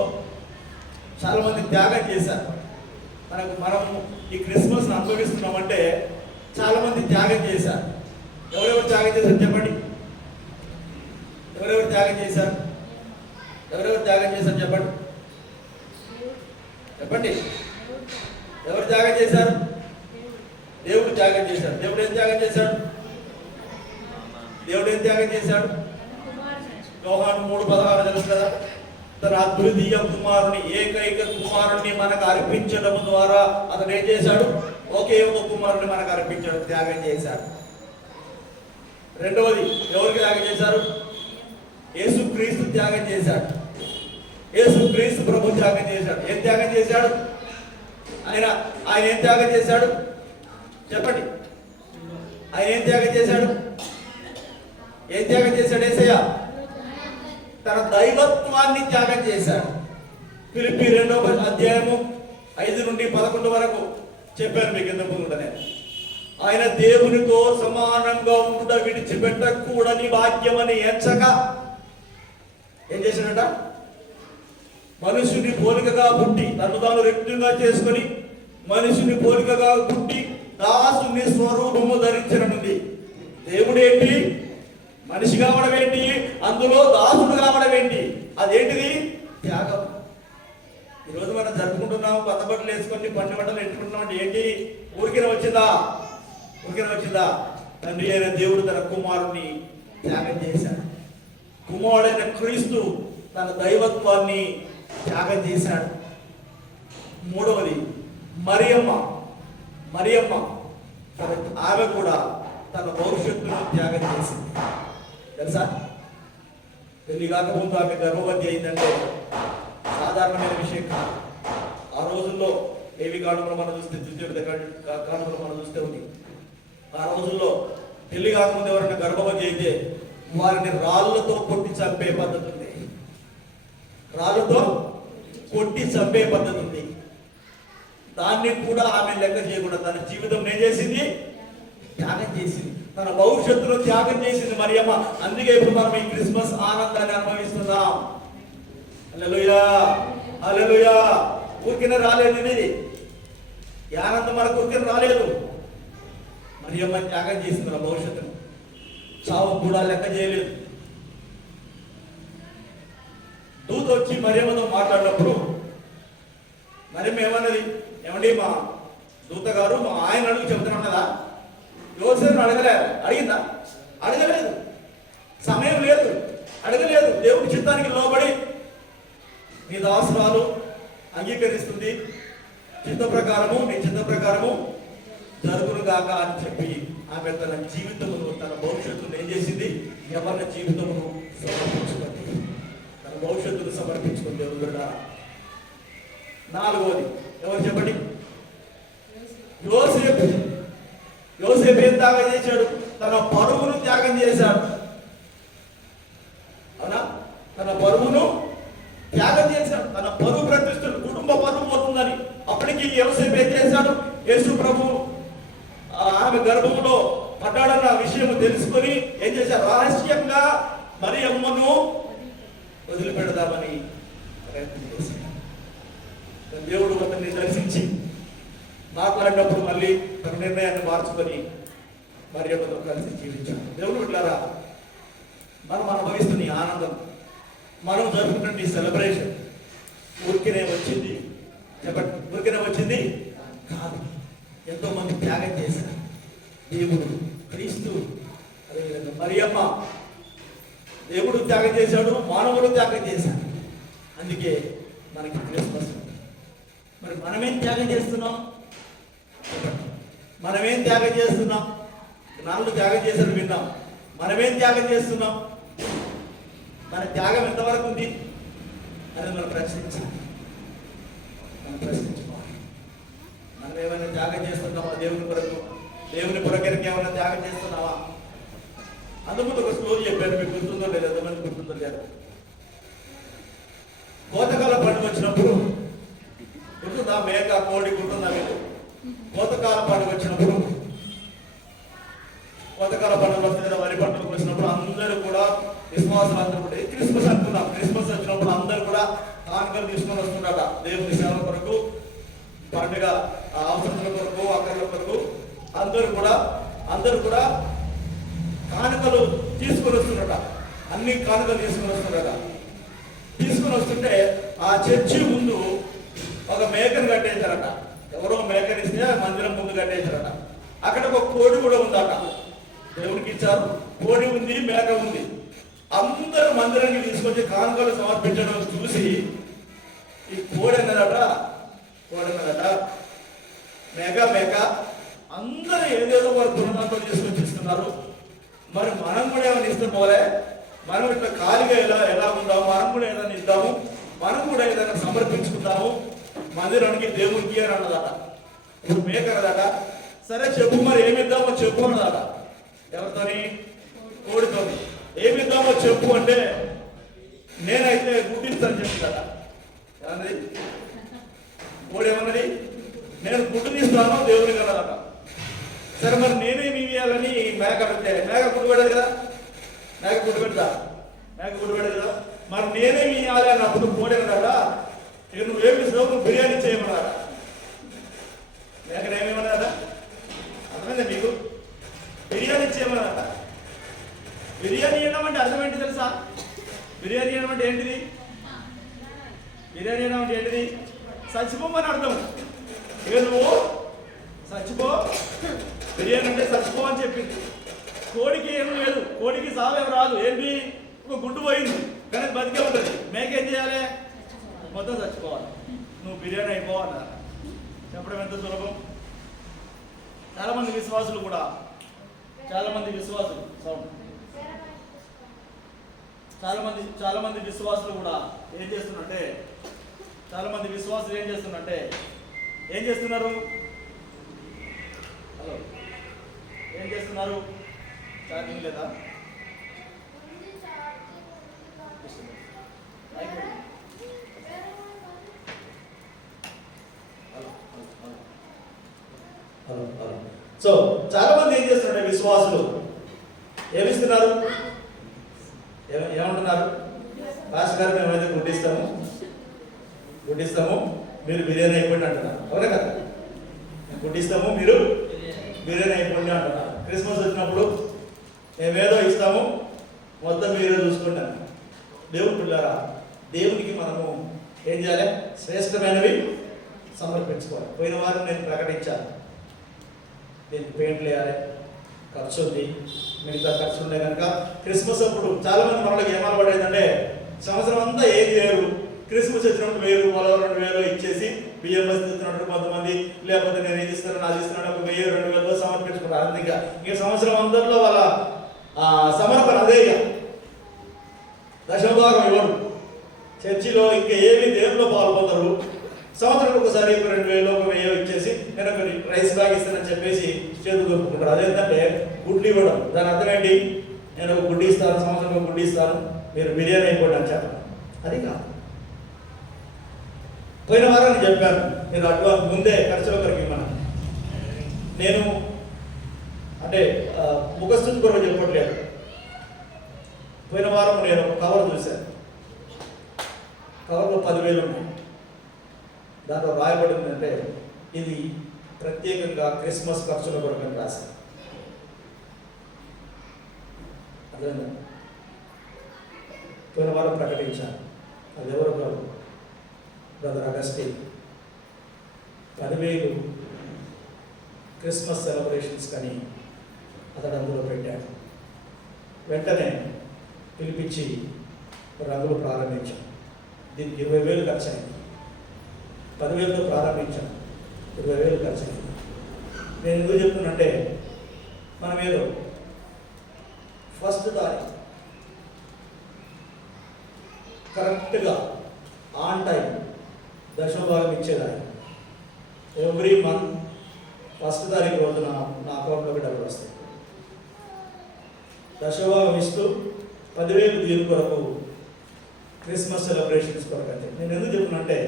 చాలా మంది త్యాగం చేశారు. మనం ఈ క్రిస్మస్ అనుభవిస్తున్నామంటే చాలా మంది త్యాగం చేశారు. ఎవరెవరు త్యాగం చేశారు చెప్పండి? ఎవరెవరు త్యాగం చేశారు చెప్పండి? ఎవరు త్యాగం చేశారు? దేవుడు త్యాగం చేశాడు. దేవుడు ఏం త్యాగం చేశాడు? యోహాను 3:16 తెలుసు కదా? తన అద్వితీయ కుమారుని, ఏకైక కుమారుని మనకు అర్పించడం ద్వారా అతను ఏం చేశాడు? ఒకే ఒక కుమారుని మనకు అర్పించడం, త్యాగం చేశాడు. రెండవది ఎవరికి త్యాగం చేశారు? యేసుక్రీస్తు త్యాగం చేశాడు. యేసుక్రీస్తు ప్రభు త్యాగం చేశాడు. ఏం త్యాగం చేశాడు? ఆయన ఏం త్యాగం చేశాడు చెప్పండి? ఆయన ఏం త్యాగం చేశాడు? ఏం త్యాగం చేశాడు యేసయ్య? తన దైవత్వాన్ని త్యాగం చేశాడు. ఫిలిప్పీ 2వ అధ్యాయము 5 నుండి 11 వరకు చెప్పాను మీకు ఇంతకు ముందు. నేను ఆయన దేవునితో సమానంగా ఉండుట విడిచిపెట్టకూడని భాగ్యమని ఎంచక ఏం చేశాడట? మనుషుని పోలికగా పుట్టి తను తాను రెక్తంగా చేసుకొని మనుషుని పోలికగా పుట్టి దాసుని స్వరూపము ధరించనుంది. దేవుడేంటి? మనిషి కావడం ఏంటి? అందులో దాసుడు కావడం ఏంటి? అదేంటిది? త్యాగం. ఈరోజు మనం జరుపుకుంటున్నాము, కొత్త బట్టలు వేసుకొని పండు బట్టలు ఎట్టుకుంటున్నాం అంటే ఏంటి? ఊరికిన వచ్చిందా? ఊరికిన వచ్చిందా? తండ్రి అయిన దేవుడు తన కుమారుని త్యాగం చేశాడు. కుమారుడైన క్రీస్తు తన దైవత్వాన్ని త్యాగం చేశాడు. మూడవది మరియమ్మ. ఆమె కూడా తన భవిష్యత్తును త్యాగం చేసింది. తెలుసా? పెళ్లి కాకముందు ఆమె గర్భవతి అయిందంటే సాధారణమైన విషయం కాదు. ఆ రోజుల్లో ఏవి కాలంలో మనం చూస్తే ద్వితీయ కాలంలో మనం చూస్తే ఉంది. ఆ రోజుల్లో పెళ్లి కాకముందు ఎవరైనా గర్భవతి అయితే వారిని రాళ్లతో కొట్టి చంపే పద్ధతి ఉంది. రాళ్లతో కొట్టి చంపే పద్ధతి ఉంది. దాన్ని కూడా ఆమె లెక్క చేయకుండా తన జీవితం ఏం చేసింది? త్యాగం చేసింది. తన భవిష్యత్తులో త్యాగం చేసింది మరియమ్మ. అందుకే ఇప్పుడు మనం ఈ క్రిస్మస్ ఆనందాన్ని అనుభవిస్తున్నాం. హల్లెలూయా, హల్లెలూయా. ఊరికిన రాలేదు ఇది. ఈ ఆనందం మనకు ఊరికిన రాలేదు. మరియమ్మ త్యాగం చేసింది తన భవిష్యత్తును. చావు కూడా లెక్క చేయలేదు. దూత వచ్చి మరియమ్మతో మాట్లాడినప్పుడు మరియమ్మ ఏమన్నది? ఏమండి, మా దూత గారు మా ఆయన అడుగు చెబుతున్నాం కదా. యోసేపుని అడిగిందా? అడగలేదు. సమయం లేదు, అడగలేదు. దేవుడి చిత్తానికి లోబడి నీ దాసురాలు అంగీకరిస్తుంది, చిత్త ప్రకారము నీ చిత్త ప్రకారము జరుగును గాక అని చెప్పి ఆమె తన జీవితమును తన భవిష్యత్తును ఏం చేసింది? ఎవరి జీవితమును సమర్పించుకుంది. తన భవిష్యత్తును సమర్పించుకుంది. దేవుడు. నాలుగవది ఎవరు చెప్పండి? యోసేపు ఏం త్యాగం చేశాడు? తన పరువును త్యాగం చేశాడు. అవునా? తన పరువును త్యాగం చేశాడు. తన పరువు ప్రతిష్ఠలు, కుటుంబ పరువు పోతుందని. అప్పటికి యోసేపు ఏం చేశాడు? యేసు ప్రభు ఆమె గర్భంలో పడ్డాడన్న విషయం తెలుసుకొని ఏం చేశాడు? రహస్యంగా మరియమ్మను వదిలిపెడదామని ప్రయత్నం చేశాడు. దేవుడు అతన్ని దర్శించి మాట్లాడినప్పుడు మళ్ళీ తన నిర్ణయాన్ని మార్చుకొని మరియమ్మతో కలిసి జీవించాడు. దేవుడు ఇట్లారా మనం అనుభవిస్తున్న ఈ ఆనందం, మనం జరుపుకున్న ఈ సెలబ్రేషన్ ఊరికినే వచ్చింది చెప్పండి? ఊరికినే వచ్చింది కాదు. ఎంతో మంది త్యాగం చేశారు. దేవుడు, క్రీస్తు, అదేవిధంగా మరియమ్మ. దేవుడు త్యాగం చేశాడు, మానవుడు త్యాగం చేశాడు. అందుకే మనకి క్రిస్మస్. మరి మనమేం త్యాగం చేస్తున్నాం? మనమేం త్యాగం చేస్తున్నాం? నాలుగు త్యాగం చేశారు విన్నాం. మనమేం త్యాగం చేస్తున్నాం? మన త్యాగం ఎంతవరకు ఉంది అని మనం ప్రశ్నించాలి. మనం ఏమైనా త్యాగం చేస్తున్నామా? దేవుని కొరకు, దేవుని కొరకెరికి ఏమైనా త్యాగం చేస్తున్నావా? అందుకు ఒక స్టోరీ చెప్పాను, మీకు గుర్తుందో లేదు, ఎంతమంది గుర్తుందో లేదు. కోతకాల పండుగ వచ్చినప్పుడు గుర్తుందా? మేక, కోడి గుర్తుందా మీకు? కోతకాల పండుగ వచ్చినప్పుడు, కోతకాల పండుగ వస్తుంది, వరి పండుగ వచ్చినప్పుడు అందరూ కూడా విశ్వాసాలు అందరూ కూడా క్రిస్మస్ అనుకున్నాం. క్రిస్మస్ వచ్చినప్పుడు అందరూ కూడా కానుకలు తీసుకొని వస్తున్నారట. దేవుని సేవ కొరకు, పండుగ అవసరాల కొరకు, అక్కర్ల కొరకు అందరూ కూడా కానుకలు తీసుకొని వస్తున్నారట. అన్ని కానుకలు తీసుకొని వస్తున్నారట. తీసుకొని వస్తుంటే ఆ చర్చి ముందు ఒక మేకను కట్టేశారట. ఎవరో మేకనిస్తే మందిరం ముందు కట్టేశారట. అక్కడ ఒక కోడి కూడా ఉందట. దేవుడికి ఇచ్చారు, కోడి ఉంది, మేక ఉంది. అందరూ మందిరానికి తీసుకొచ్చి కానుకలు సమర్పించడం చూసి ఈ కోడి అన్నదట మేక అందరూ ఏదేదో వారు పురాణాలతో తీసుకొచ్చి ఇస్తున్నారు. మరి మనం కూడా ఏమైనా ఇస్తాం పోలే, మనం ఇట్లా ఖాళీగా ఎలా ఉందాము, మనం కూడా ఏదైనా ఇద్దాము, మనం కూడా ఏదైనా సమర్పించుకుందాము మందిరానికి, దేవునికి అని అన్నదట. ఇప్పుడు మేకన్నదట. సరే చెప్పు, మరి ఏమిద్దామో చెప్పు అన్నదట. ఎవరితోని? కోడితోని. ఏమి ఇద్దామో చెప్పు అంటే నేనైతే గుడ్డిస్తాను చెప్తారా ఏమన్నది? కోడి ఏమన్నది? నేను గుడ్డునిస్తాను దేవుని కలదట. సరే మరి నేనేమి ఇవ్వాలని మేక పెడితే మేక గుడ్డు పెట్టదు కదా, మేక గుడ్డు పెడతా, మేక గుడ్డు పెట్టదు కదా. మరి నేనేమి ఇవ్వాలి అన్నప్పుడు కోడి కదా, ఇక నువ్వేమి ఇస్తావు? నువ్వు బిర్యానీ చేయమన్నారా? మేకనేమేమన్నారా? అర్థమైందా మీకు? బిర్యానీ చేయమన్నారా? బిర్యానీ చేయడం అంటే అర్థం ఏంటి తెలుసా? బిర్యానీ చేయడం అంటే ఏంటిది? బిర్యానీ చేయడం అంటే ఏంటిది? చచ్చిపోమని అర్థం. ఇక నువ్వు చచ్చిపో, బిర్యానీ అంటే చచ్చిపో అని చెప్పింది. కోడికి ఏం లేదు, కోడికి సావేం రాదు. ఏంటి? ఒక గుడ్డు పోయింది కానీ బతికే ఉంటుంది. మేక ఏం చేయాలి? మొత్తం చచ్చిపోవాలి. నువ్వు బిర్యానీ అయిపోవాలన్నా చెప్పడం ఎంత సులభం. చాలామంది విశ్వాసులు కూడా విశ్వాసులు కూడా ఏం చేస్తున్నట్టే ఏం చేస్తున్నారు? హలో, ఏం చేస్తున్నారు? ఛార్జింగ్ లేదా? సో చాలా మంది ఏం చేస్తున్నారు? విశ్వాసులు ఏమిస్తున్నారు? ఏమంటున్నారు? పాస్టర్ గారు మేమైతే గుడ్డిస్తాము మీరు బిర్యానీ అయిపోయింది అంటున్నారు. అవునా కదా? గుడ్డిస్తాము మీరు బిర్యానీ అయిపోయింది అంటున్నారు. క్రిస్మస్ వచ్చినప్పుడు మేమేదో ఇస్తాము, మొత్తం మీరే చూసుకుంటాను. దేవుడు పిల్లారా, దేవునికి మనము ఏం చేయాలి? శ్రేష్టమైనవి సమర్పించుకోవాలి. పోయిన వారం నేను ప్రకటించాను, దీనికి పెయింట్లు వేయాలి, ఖర్చు ఉంది, మిగతా ఖర్చు ఉండే కనుక క్రిస్మస్ అప్పుడు చాలా మంది మనలోకి ఏమని పడేదంటే సంవత్సరం అంతా ఏం చేయరు, క్రిస్మస్ వచ్చినప్పుడు 1000 రూపాయలు 2000 ఇచ్చేసి బియ్యం ఇస్తున్నట్టు కొంతమంది, లేకపోతే నేను ఇది ఇస్తున్నాను అది ఇస్తున్నాను, ఒక 1000 2000 సమర్పించుకుంటారు. అందుకే ఇక సంవత్సరం అందరిలో వాళ్ళ సమర్పణ అదే. ఇక దశభాగం ఇవ్వరు, చర్చిలో ఇంకా ఏమి దేవుల్లో పాల్పొందరు. సంవత్సరం ఒకసారి 2000 ఒక 1000 ఇచ్చేసి నేను ఒక రైస్ బ్యాగ్ ఇస్తానని చెప్పేసి చేతులు దొరుకుతుంటారు. అదేంటంటే గుడ్లు ఇవ్వడం. దాని అర్థం ఏంటి? నేను ఒక గుడ్డి ఇస్తాను, సంవత్సరం ఒక గుడ్డి ఇస్తాను, మీరు బిర్యానీ అయిపోండి అని చెప్పాను. అది కాదు. పోయిన వారం నేను చెప్పాను, మీరు అడ్వాన్స్ ముందే ఖర్చుల కొరకు ఇవ్వను. నేను అంటే ముఖస్థుతి కొరకు చెప్పట్లేదు. పోయిన వారం నేను కవర్ చూశాను, కవర్లో 10,000 ఉన్నాయి. దాంట్లో రాయబడింది అంటే ఇది ప్రత్యేకంగా క్రిస్మస్ ఖర్చుల కొరకు రాశారు. అదే పోయిన వారం ప్రకటించాను. అది ఎవరు కాదు, బ్రదర్ అగస్టిన్ 10,000 క్రిస్మస్ సెలబ్రేషన్స్ కానీ అతడు అందులో పెట్టాడు. వెంటనే పిలిపించి రంగులు ప్రారంభించాం. దీనికి 20,000 ఖర్చు అయింది. 10,000తో ప్రారంభించాం, 20,000 ఖర్చు అయింది. నేను ఎందుకు చెప్తున్నంటే మనం ఏదో ఫస్ట్ తారీఖు కరెక్ట్గా ఆన్ టైం దశమభాగం ఇచ్చేదాన్ని. ఎవ్రీ మంత్ ఫస్ట్ తారీఖు రోజున నా అకౌంట్లోకి డబ్బులు వస్తాయి. దశమభాగం ఇస్తూ 10,000 దీని కొరకు క్రిస్మస్ సెలబ్రేషన్స్ కొరకు అంటే నేను ఎందుకు చెప్తున్నంటే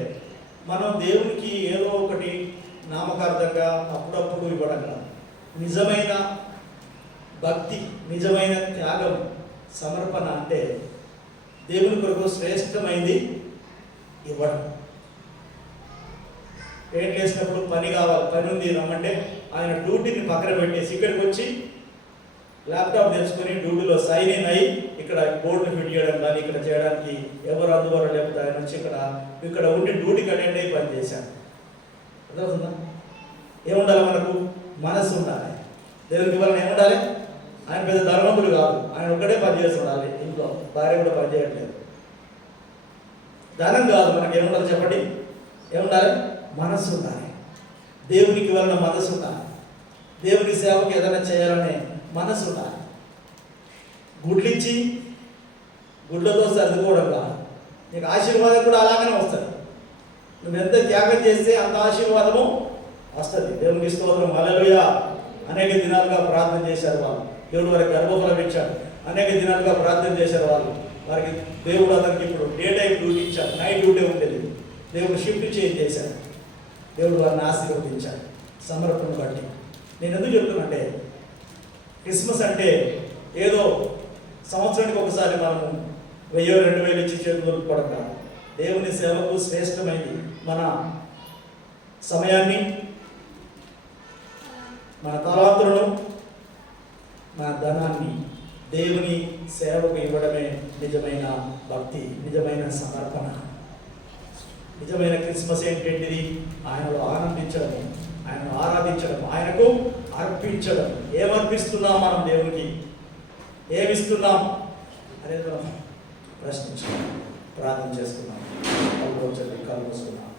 మనం దేవునికి ఏదో ఒకటి నామకార్థంగా అప్పుడప్పుడు ఇవ్వడం కాదు. నిజమైన భక్తి, నిజమైన త్యాగం, సమర్పణ అంటే దేవుని కొరకు శ్రేష్టమైంది ఇవ్వడం. పెయింట్ వేసినప్పుడు పని కావాలి, పని ఉంది రమ్మంటే ఆయన డ్యూటీని పక్కన పెట్టేసి ఇక్కడికి వచ్చి ల్యాప్టాప్ తెచ్చుకొని డ్యూటీలో సైన్ ఇన్ అయ్యి ఇక్కడ బోర్డుని ఫిట్ చేయడం కానీ ఇక్కడ చేయడానికి ఎవరు అందుబాటులో లేకపోతే ఆయన వచ్చి ఇక్కడ ఉండి డ్యూటీకి అటెండ్ అయ్యి పని చేశాను. అర్థమవుతుందా? ఏముండాలి? మనకు మనస్సు ఉండాలి. దేవునికి వలన ఏముండాలి? ఆయన పెద్ద ధర్మకుడు కాదు, ఆయన ఒక్కడే పని చేసి ఉండాలి. ఇంట్లో భార్య కూడా పని చేయట్లేదు. ధనం కాదు, మనకి ఏముండాలి చెప్పండి? ఏముండాలి? మనస్సు ఉండాలి. దేవునికి వలన మనస్సు ఉండాలి. దేవునికి సేవకు ఏదైనా చేయాలనే మనస్సు ఉండాలి. గుడ్లిచ్చి గుడ్లతో సర్దుకోవడం కాదు. నీకు ఆశీర్వాదం కూడా అలాగనే వస్తుంది. నువ్వు ఎంత త్యాగం చేస్తే అంత ఆశీర్వాదము వస్తుంది. దేవునికి స్తోత్రం, హల్లెలూయా. అనేక దినాలుగా ప్రార్థన చేశారు వాళ్ళు. దేవుడు వారికి గర్భఫలం ఇచ్చాడు. అనేక దినాలుగా ప్రార్థన చేశారు వాళ్ళు. వారికి దేవుడు అతనికి ఇప్పుడు డే టైం డ్యూటీ ఇచ్చారు, నైట్ డ్యూటీ ఉండేది. దేవుడు షిఫ్ట్ చేశారు. దేవుడు వారిని ఆశీర్వదించారు సమర్పణ బట్టి. నేను ఎందుకు చెప్తున్నంటే, క్రిస్మస్ అంటే ఏదో సంవత్సరానికి ఒకసారి మనము 1000-2000 ఇచ్చి చేతులు కొనుక్కోవడం కాదు. దేవుని సేవకు శ్రేష్టమైంది మన సమయాన్ని, మన తలాంతులను, మన ధనాన్ని దేవుని సేవకు ఇవ్వడమే నిజమైన భక్తి, నిజమైన సమర్పణ. నిజమైన క్రిస్మస్ ఏంటంటిది? ఆయనలో ఆనందించడం, ఆయనను ఆరాధించడం, ఆయనకు అర్పించడం. ఏమర్పిస్తున్నాం మనం దేవునికి, ఏమిస్తున్నాం అనేది మనం ప్రశ్నించుకున్నాం, ప్రార్థన చేసుకున్నాం, కళ్ళు వస్తున్నాం.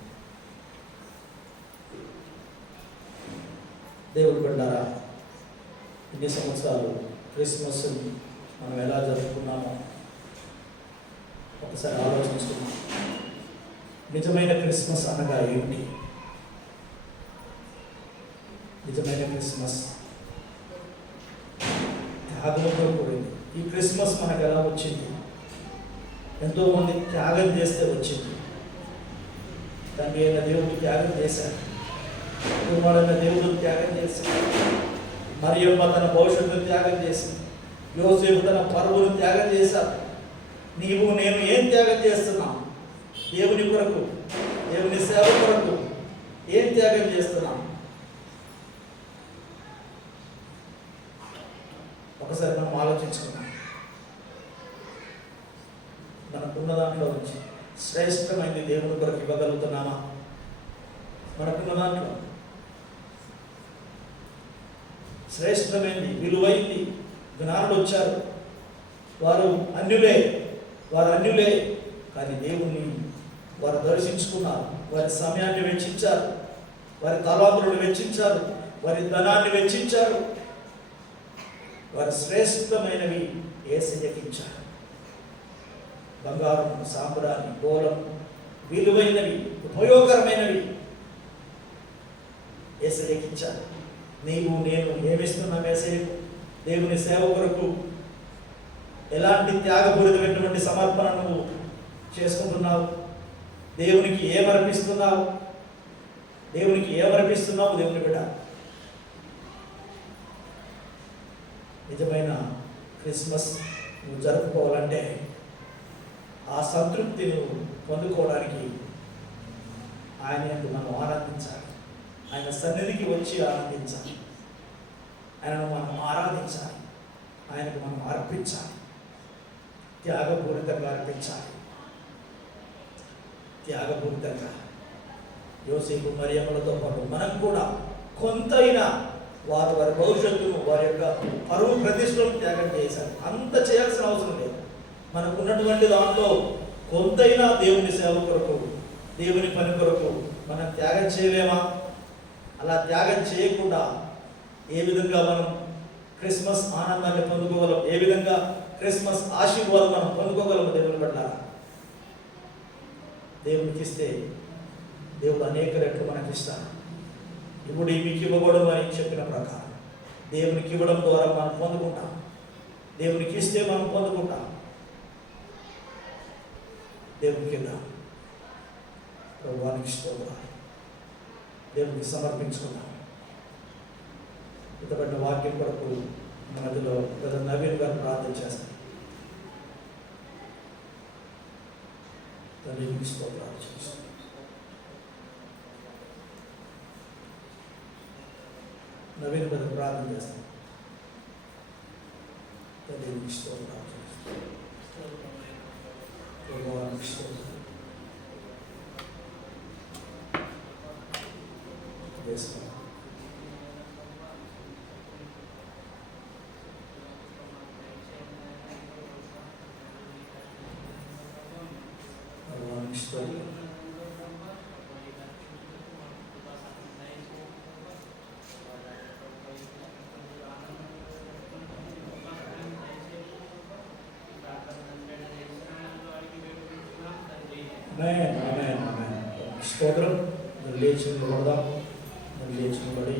దేవుడు బిడ్డలారా, ఇన్ని సంవత్సరాలు క్రిస్మస్ మనం ఎలా జరుపుకున్నామో ఒకసారి ఆలోచించుకున్నాం. నిజమైన క్రిస్మస్ అనగా ఏమిటి? నిజమైన క్రిస్మస్ త్యాగంతో కూడింది. ఈ క్రిస్మస్ మనకు ఎలా వచ్చింది? ఎంతోమంది త్యాగం చేస్తే వచ్చింది. తండ్రి అయిన దేవుడు త్యాగం చేశారు, కుమారుడైన దేవుడు త్యాగం చేశాడు, మరియమ్మ తన భవిష్యత్తును త్యాగం చేసింది, యోసేపు తన పరువును త్యాగం చేశారు. నీవు నేను ఏం త్యాగం చేస్తున్నాం? దేవుని కొరకు, దేవుని సేవ కొరకు ఏం త్యాగం చేస్తున్నాం? ఒకసారి మనం ఆలోచించుకున్నాం. మనకున్న దాంట్లో నుంచి శ్రేష్టమైనది దేవుని కొరకు ఇవ్వగలుగుతున్నామా? మనకున్న దాంట్లో శ్రేష్టమైనది, విలువైంది. జ్ఞానులు వచ్చారు, వారు అన్యులే కానీ దేవుణ్ణి వారు దర్శించుకున్నారు. వారి సమయాన్ని వెచ్చించారు, వారి తలాంతులను వెచ్చించారు, వారి ధనాన్ని వెచ్చించారు. వారి శ్రేష్టమైనవి యేసయ్యకి ఇచ్చారు. బంగారం, సాంబ్రాణి, గోళం, విలువైనవి, ఉపయోగకరమైనవి యేసయ్యకి ఇచ్చారు. నీవు నేను ఏమిస్తున్నాం యేసయ్యకు? దేవుని సేవ కొరకు ఎలాంటి త్యాగపూరితమైనటువంటి సమర్పణ నువ్వు చేసుకుంటున్నావు? దేవునికి ఏమర్పిస్తున్నావు? దేవుని బిడ్డ. నిజమైన క్రిస్మస్ నువ్వు జరుపుకోవాలంటే, ఆ సంతృప్తి నువ్వు పొందుకోవడానికి ఆయన యందు మనం ఆనందించాలి. ఆయన సన్నిధికి వచ్చి ఆనందించాలి, ఆయనను మనం ఆరాధించాలి, ఆయనకు మనం అర్పించాలి, త్యాగపూరితంగా అర్పించాలి. త్యాగపూరితంగా యోసేపు మరియమ్మలతో పాటు మనం కూడా కొంతైనా వారి భవిష్యత్తును, వారి యొక్క పరువు ప్రతిష్టలను త్యాగం చేశారు. అంత చేయాల్సిన అవసరం లేదు. మనకున్నటువంటి దాంట్లో కొంతైనా దేవుని సేవ కొరకు, దేవుని పని కొరకు మనం త్యాగం చేయలేమా? అలా త్యాగం చేయకుండా ఏ విధంగా మనం క్రిస్మస్ ఆనందాన్ని పొందుకోగలం? ఏ విధంగా క్రిస్మస్ ఆశీర్వాదం మనం పొందుకోగలము? దేవుని పట్ల దేవునికి ఇస్తే దేవుడు అనేక రెట్లు మనకిస్తాడు. ఇప్పుడు మీకు ఇవ్వకూడదు అని చెప్పిన ప్రకారం దేవునికి ఇవ్వడం ద్వారా మనం పొందుకుంటాం. దేవునికి ఇస్తే మనం పొందుకుంటాం. దేవునికి ఇద్దాం. ప్రభువానికి స్తోత్రం. దేవునికి సమర్పించుకుందాం. ఇంతబడిన వాక్యం కొరకు మధ్యలో బ్రదర్ నవీన్ గారు ప్రార్థన చేస్తారు. దేవునికి స్తోత్రాలు చేస్తాం. నవీన్ బ్రదర్ ప్రార్థన చేస్తాం. దేవునికి స్తోత్రాలు చేస్తాం. ప్రభువానికి స్తోత్రం. చేస్తాం. స్తోత్రం. లేచి నిలబడదాం. లేచి నిలబడి